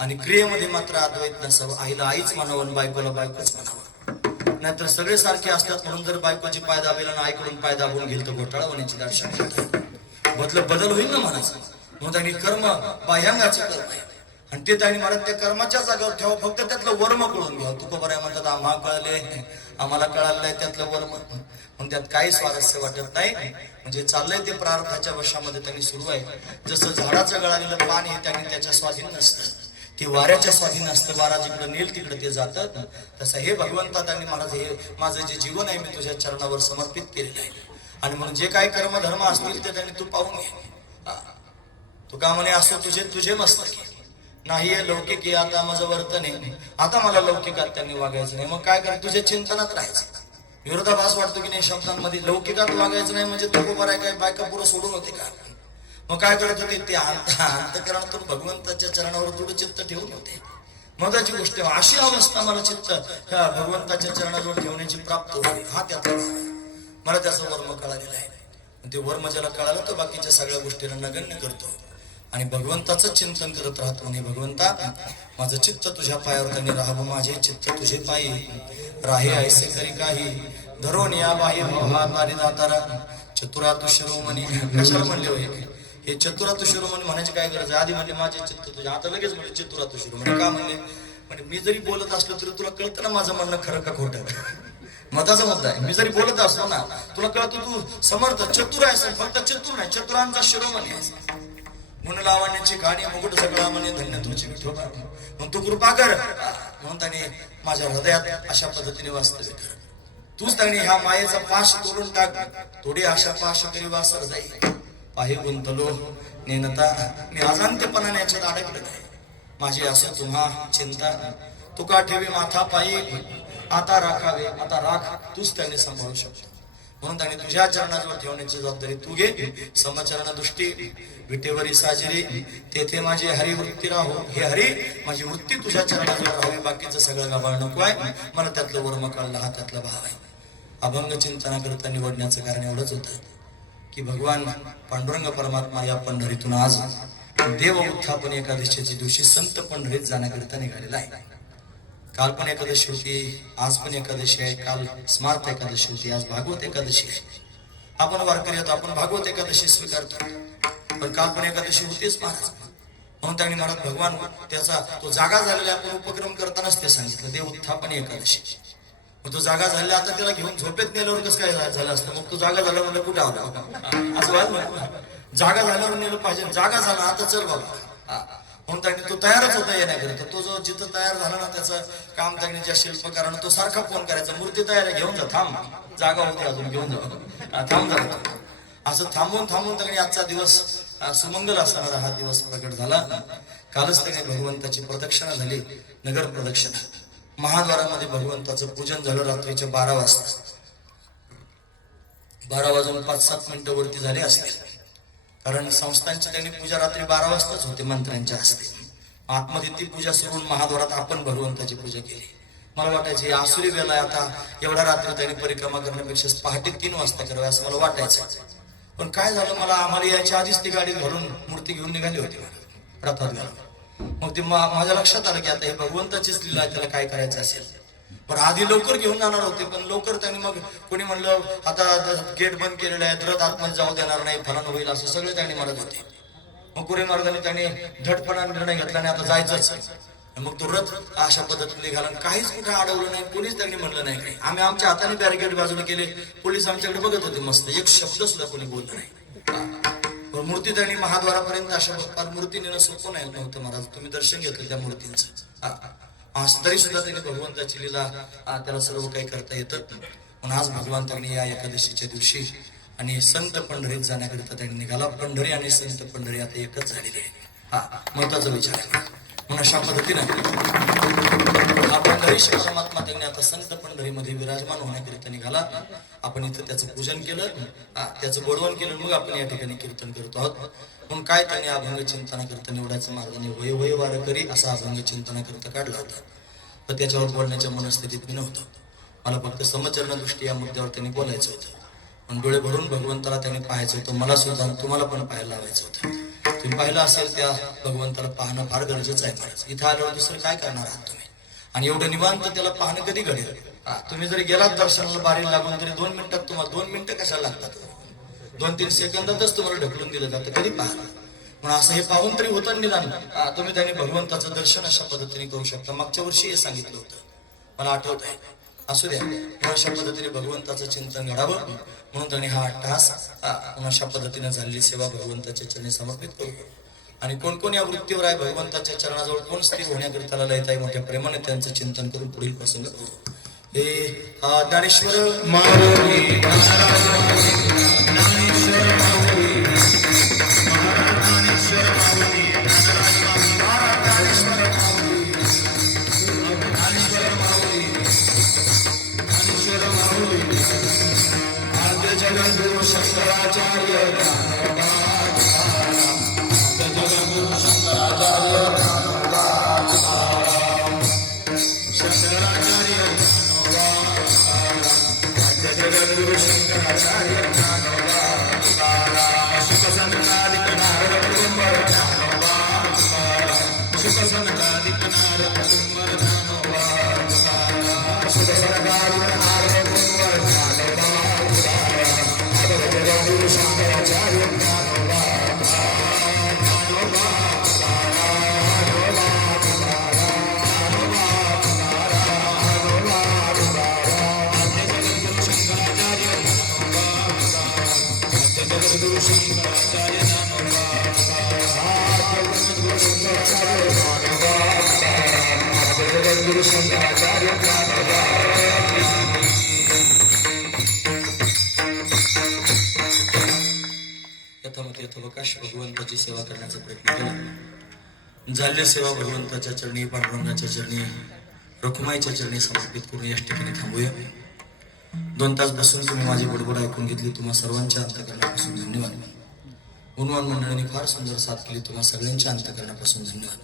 आणि क्रियेमध्ये मात्र अद्वैत नसावं आईला आईच म्हणावं बायकोला बायकोच म्हणावं नाहीतर सगळे सारखे असतात म्हणून जर बायकोची पाय दाबेला आणि आईकडून पाय दाबून घेईल तर घोटाळा होण्याची दाट शक्यता बदल होईल ना म्हणायचं म्हणून त्यांनी कर्म बाह्यांगाचे कर्म आहे आणि ते त्यांनी म्हणत त्या कर्माच्या जागेवर ठेवा फक्त त्यातलं वर्म कळून घ्या तुका बऱ्या म्हणतात आम्हा कळले आम्हाला कळालेलं आहे त्यातलं वर्म मग त्यात काही स्वारस्य वाटत नाही म्हणजे चाललंय ते प्रार्थाच्या वशामध्ये त्यांनी सुरू आहे जसं झाडाचं गळालेलं पान हे त्यांनी त्याच्या स्वाधीन नसतं ते वाऱ्याच्या स्वाधीन असतं वारा जिकडे नेल तिकडे ते जातात तसं हे भगवंता त्यांनी महाराज हे माझं जे जीवन आहे मी तुझ्या चरणावर समर्पित केलेलं आहे आणि म्हणून जे काही कर्मधर्म असतील ते त्यांनी तू पाहून घे तू का म्हणे असो तुझे मस्तकी नाही हे लौकिक आता माझं वर्तन आहे आता मला लौकिकात त्यांनी वागायचं नाही मग काय कर तुझ्या चिंतनात राहायचं विरोधाभास वाटतो की नाही शब्दांमध्ये लौकिकात वागायचं नाही म्हणजे तो बरं आहे काय बायका पुरं सोडून होते का मग काय करत होते ते अंतकरणातून भगवंताच्या चरणावर थोडं चित्त ठेवून होते महत्वाची गोष्ट अशी अवस्था मला चित्त ह्या भगवंताच्या चरणाजवळ ठेवण्याची प्राप्त होती हा त्याचा मला त्याचा वर्म कळालेला आहे ते वर्म ज्याला कळालं तर बाकीच्या सगळ्या गोष्टींना नगण्य करतो आणि भगवंताचं चिंतन करत राहतो आणि भगवंता माझं चित्त तुझ्या पायावर त्यांनी राहावं माझे चित्त तुझे पायी राहे ऐसे करी काही धरून या बाह्य भारी दातारा चतुरातु शिरोमणी कशाला म्हणले होय हे चतुरातु शिरोमणी म्हणायची काय गरज आहे आधी म्हणले माझे चित्त तुझे आता लगेच म्हणले चतुरातु शिरोमणी का म्हणले म्हणजे मी जरी बोलत असलो तरी तुला कळतं ना माझं म्हणणं खरं का खोटं मताचा मुद्दा आहे मी जरी बोलत असलो ना तुला कळतं तू समर्थ चतुर आहे फक्त चतुर नाही चतुरांचा शिरोमणी आहे म्हणून लावण्याची गाणी मुकुट सगळा म्हणे धन्य तुझी विठोबा मग तू कृपा कर म्हणून त्याने माझ्या हृदयात अशा पद्धतीने वास्तव्य कर तूच त्यांनी ह्या मायेचा पाश तोडून टाक, थोडी आशा पाश तरी वासर जाईल. पाही गुंतलो नेनता मी अजांत्यपणाने याच्यात अडकलो नाही. माझी असं तुम्हा चिंता, तुका ठेवी माथा पायी, आता राखावे आता राख तूच त्यांनी सांभाळू शकतो. म्हणून त्यांनी तुझ्या चरणाजवळ ठेवण्याची जबाबदारी तू घे. समचरण दृष्टी विटेवरी साजरी, तेथे माझी हरिवृत्ती राहो. हे हरी माझी वृत्ती तुझ्या चरणाजवळ राहावी, बाकीचं सगळं गाभाळ नको आहे. मला त्यातलं वर्म कळला, हा त्यातला भाव आहे. अभंग चिंतना करता निवडण्याचं कारण एवढंच होतं की भगवान पांडुरंग परमात्मा या पंढरीतून आज देव उत्थापन एकादशीच्या दिवशी संत पंढरीत जाण्याकरिता निघालेला आहे. काल पण एकादशी होती, आज पण एकादशी आहे. काल स्मार्त एकादशी होती, आज भागवत एकादशी आहे. आपण वारकरी होतो, आपण भागवत एकादशी स्वीकारतो, पण काल पण एकादशी होतीच महाराज. म्हणून त्यांनी महाराज भगवान त्याचा तो जागा झालेला आपण उपक्रम करतानाच ते सांगितलं, देव उत्थापन एकादशी. मग तो जागा झालेला, आता त्याला घेऊन झोपेत नेल्यावर कसं काय झालं असतं? मग तो जागा झाला म्हणजे कुठे आला असं व्हायला, जागा झाल्यावर नेलं पाहिजे. जागा झाला आता चल बाबा. म्हणून त्यांनी तो तयारच होता येण्याकरिता. तो जो जिथं तयार झाला ना त्याचं काम त्यांनी ज्या शिल्पकारानं तो सारखा फोन करायचा, मूर्ती तयार आहे घेऊन जा, थांब जागा होती अजून घेऊन जा, थांब जा. असं थांबून थांबून त्यांनी आजचा दिवस सुमंगल असणारा हा दिवस प्रकट झाला. कालच त्यांनी भगवंताची प्रदक्षिणा झाली, नगर प्रदक्षिणा. महाद्वारामध्ये भगवंताचं पूजन झालं रात्रीच्या 12 वाजता. 12 वाजून 5-7 मिनिटं वरती झाले असते, कारण संस्थांची त्यांनी पूजा रात्री 12 वाजताच होते मंत्र्यांच्या हस्ते. आतमध्ये ती पूजा सुरून महाद्वारात आपण भगवंताची पूजा केली. मला वाटायचं आसुरी वेळा आता एवढ्या रात्री त्यांनी परिक्रमा करण्यापेक्षा पहाटे 3 वाजता करावे असं मला वाटायचं. पण काय झालं, मला आम्हाला यायच्या आधीच ती गाडी घालून मूर्ती घेऊन निघाली होती रथात घालून. मग ते माझ्या लक्षात आलं की आता हे भगवंताचीच लीला आहे, त्याला काय करायचं असेल. पण आधी लवकर घेऊन जाणार होते, पण लवकर त्यांनी मग कोणी म्हणलं आता गेट बंद केलेलं आहे, रथ आतमध्ये जाऊ देणार नाही, फलान होईल, असं सगळे त्यांनी म्हणत होते. मग कुरे मार्गाने त्यांनी झटपणा निर्णय घेतला आणि आता जायचंच. मग तो रथ अशा पद्धतीने निघाला, काहीच कुठे अडवलं नाही, पोलीस त्यांनी म्हणलं नाही काही. आम्ही आमच्या हाताने बॅरिकेड बाजूला केले, पोलीस आमच्याकडे बघत होते मस्त, एक शब्द सुद्धा कोणी बोललं नाही. मूर्ती त्यांनी महाद्वारापर्यंत अशा मूर्ती नेणं सोपं नाही नव्हतं महाराज. तुम्ही दर्शन घेतलं त्या मूर्तींचं, तरी सुद्धा त्यांनी भगवंताची लीला त्याला सर्व काही करता येतं. म्हणून आज भगवंतांनी या एकादशीच्या दिवशी आणि संत पंढरीत जाण्याकरिता त्यांनी निघाला. पंढरी आणि संत पंढरी आता एकच झालेली आहे, महत्वाचा विचार आहे. म्हणून अशा पद्धतीनं हा पंढरीश्वर परमात्मा त्यांनी आता संत पंढरीमध्ये विराजमान होण्याकरिता निघाला. आपण इथं त्याचं पूजन केलं, त्याचं गोडवण केलं, मग आपण या ठिकाणी कीर्तन करतो आहोत. म्हणून काय त्यांनी अभंग चिंतना करता निवडायचं मार्गाने वय वय वारकरी असा अभंग चिंतना करता काढला होता. पण त्याच्यावर बोलण्याच्या मनस्थितीत मी नव्हतो. मला फक्त समचरण दृष्टी या मुद्द्यावर त्यांनी बोलायचं होतं. पण डोळे भरून भगवंताला त्यांनी पाहायचं होतं. मला सुद्धा तुम्हाला पण पाहायला लावायचं होतं. तुम्ही पाहिलं असेल त्या भगवंताला पाहणं फार गरजेचं आहे महाराज. इथं आल्यावर दुसरं काय करणार आहात तुम्ही? आणि एवढं निवांत त्याला पाहणं कधी घडेल? तुम्ही जरी गेलात दर्शनाला बारीला लागून तरी 2 मिनिटात, तुम्हाला 2 मिनिटं कशाला लागतात? 2-3 सेकंदातच तुम्हाला ढकलून दिलं जातं. कधी पाहणार? म्हणून असं हे पाहून तरी होतं निदान तुम्ही त्यांनी भगवंताचं दर्शन अशा पद्धतीने करू शकता. मागच्या वर्षी हे सांगितलं होतं, मला आठवत आहे. असू द्या, अशा पद्धतीने भगवंताचं चिंतन घडावं म्हणून त्यांनी हा 8 तास अशा पद्धतीने झालेली सेवा भगवंताच्या चरणी समर्पित करू. आणि कोण कोण या वृत्तीवर आहे, भगवंताच्या चरणाजवळ कोण स्थिर होण्याकरिता लयत आहे, मोठ्या प्रेमाने त्यांचं चिंतन करून पुढील प्रसंग करू. हे ज्ञानेश्वर माऊली जगद्गुरु शंकराचार्य जगद्गुरु शंकराचार्य जगद्गुरु शंकराचार्य सुख संतादिक नारद कुटुंबर सुख संतादिक नारद कुटुंबर सुख संतादिक नारद कुटुंबर जगद्गुरु शंकराचार्य जगद्गुरु शंकराचार्य यथामती यथावकाश भगवंताची सेवा करण्याचा प्रयत्न केला. झाले सेवा भगवंताच्या चरणी, पांडुरंगाच्या चरणी, रखुमाईच्या चरणी समर्पित करून याच ठिकाणी थांबूया. 2 तास बसून तुम्ही माझी बडबड ऐकून घेतली. तुम्हा सर्वांच्या अंतकरणापासून धन्यवाद. गुणवान मंडळींनी फार सुंदर साथ केली. तुम्हा सगळ्यांच्या अंतकरणापासून धन्यवाद.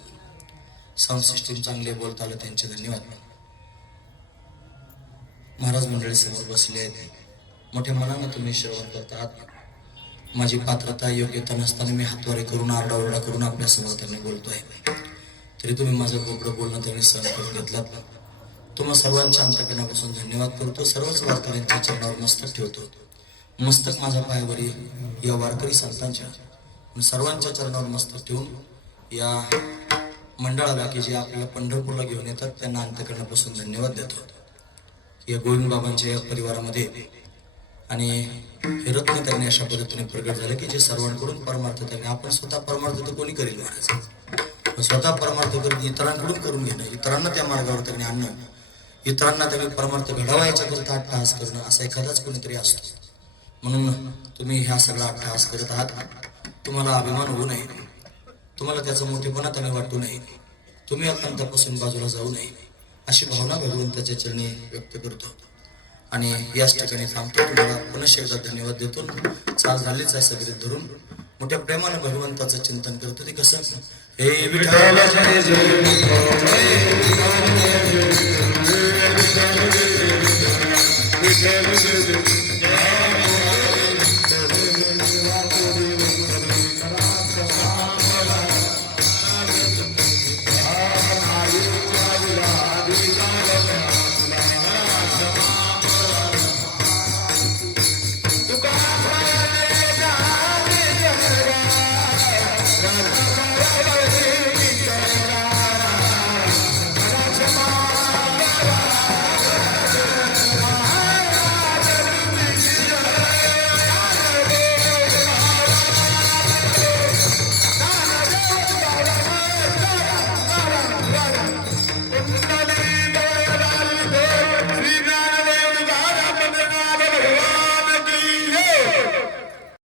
साऊंड सिस्टीम चांगले बोलता आलं त्यांचे धन्यवाद. महाराज मंडळी समोर बसले आहेत. मोठ्या मनानं तुम्ही श्रवण करतात. माझी पात्रता योग्यता नसताना मी हातवारे करून आरडाओरडा करून आपल्या समोर त्यांनी बोलतोय, तरी तुम्ही माझं बोबडं बोलणं त्यांनी सहन करून घेतलात. तुम्हा सर्वांच्या अंतकरणापासून धन्यवाद करतो. सर्वच वारकऱ्यांच्या चरणावर मस्तक ठेवतो. मस्तक माझ्या पायावरील या वारकरी संतांच्या सर्वांच्या चरणावर मस्तक ठेवून या मंडळाला की जे आपल्याला पंढरपूरला घेऊन येतात त्यांना अंतकरणापासून धन्यवाद देतो. या गोविंद बाबांच्या या परिवारामध्ये आणि हे रत्न त्यांनी अशा पद्धतीने प्रगट झाले की जे सर्वांकडून परमार्थ त्यांनी, आपण स्वतः परमार्थ तर कोणी करेल महाराज, स्वतः परमार्थ करून इतरांकडून करून घेणं, इतरांना त्या मार्गावर त्यांनी आणणं, इतरांना त्यांनी परमार्थ घडावा याच्याकरता अट्टहास करणं, असा एखादाच कोणीतरी असतो. म्हणून तुम्ही ह्या सगळा अट्टहास करत आहात. तुम्हाला अभिमान होऊ नये, तुम्हाला त्याचा मोठेपणा त्यांनी वाटू नये, तुम्ही अत्यंतापासून बाजूला जाऊ नये, अशी भावना भगवंताच्या चरणी व्यक्त करतो आणि याच ठिकाणी थांबतो. तुम्हाला पुनश्च एकदा धन्यवाद देतो. चाल झालीच आहे सगळे धरून मोठ्या प्रेमानं भगवंताचं चिंतन करतो. ते कसं, हे विठ्ठल जय जय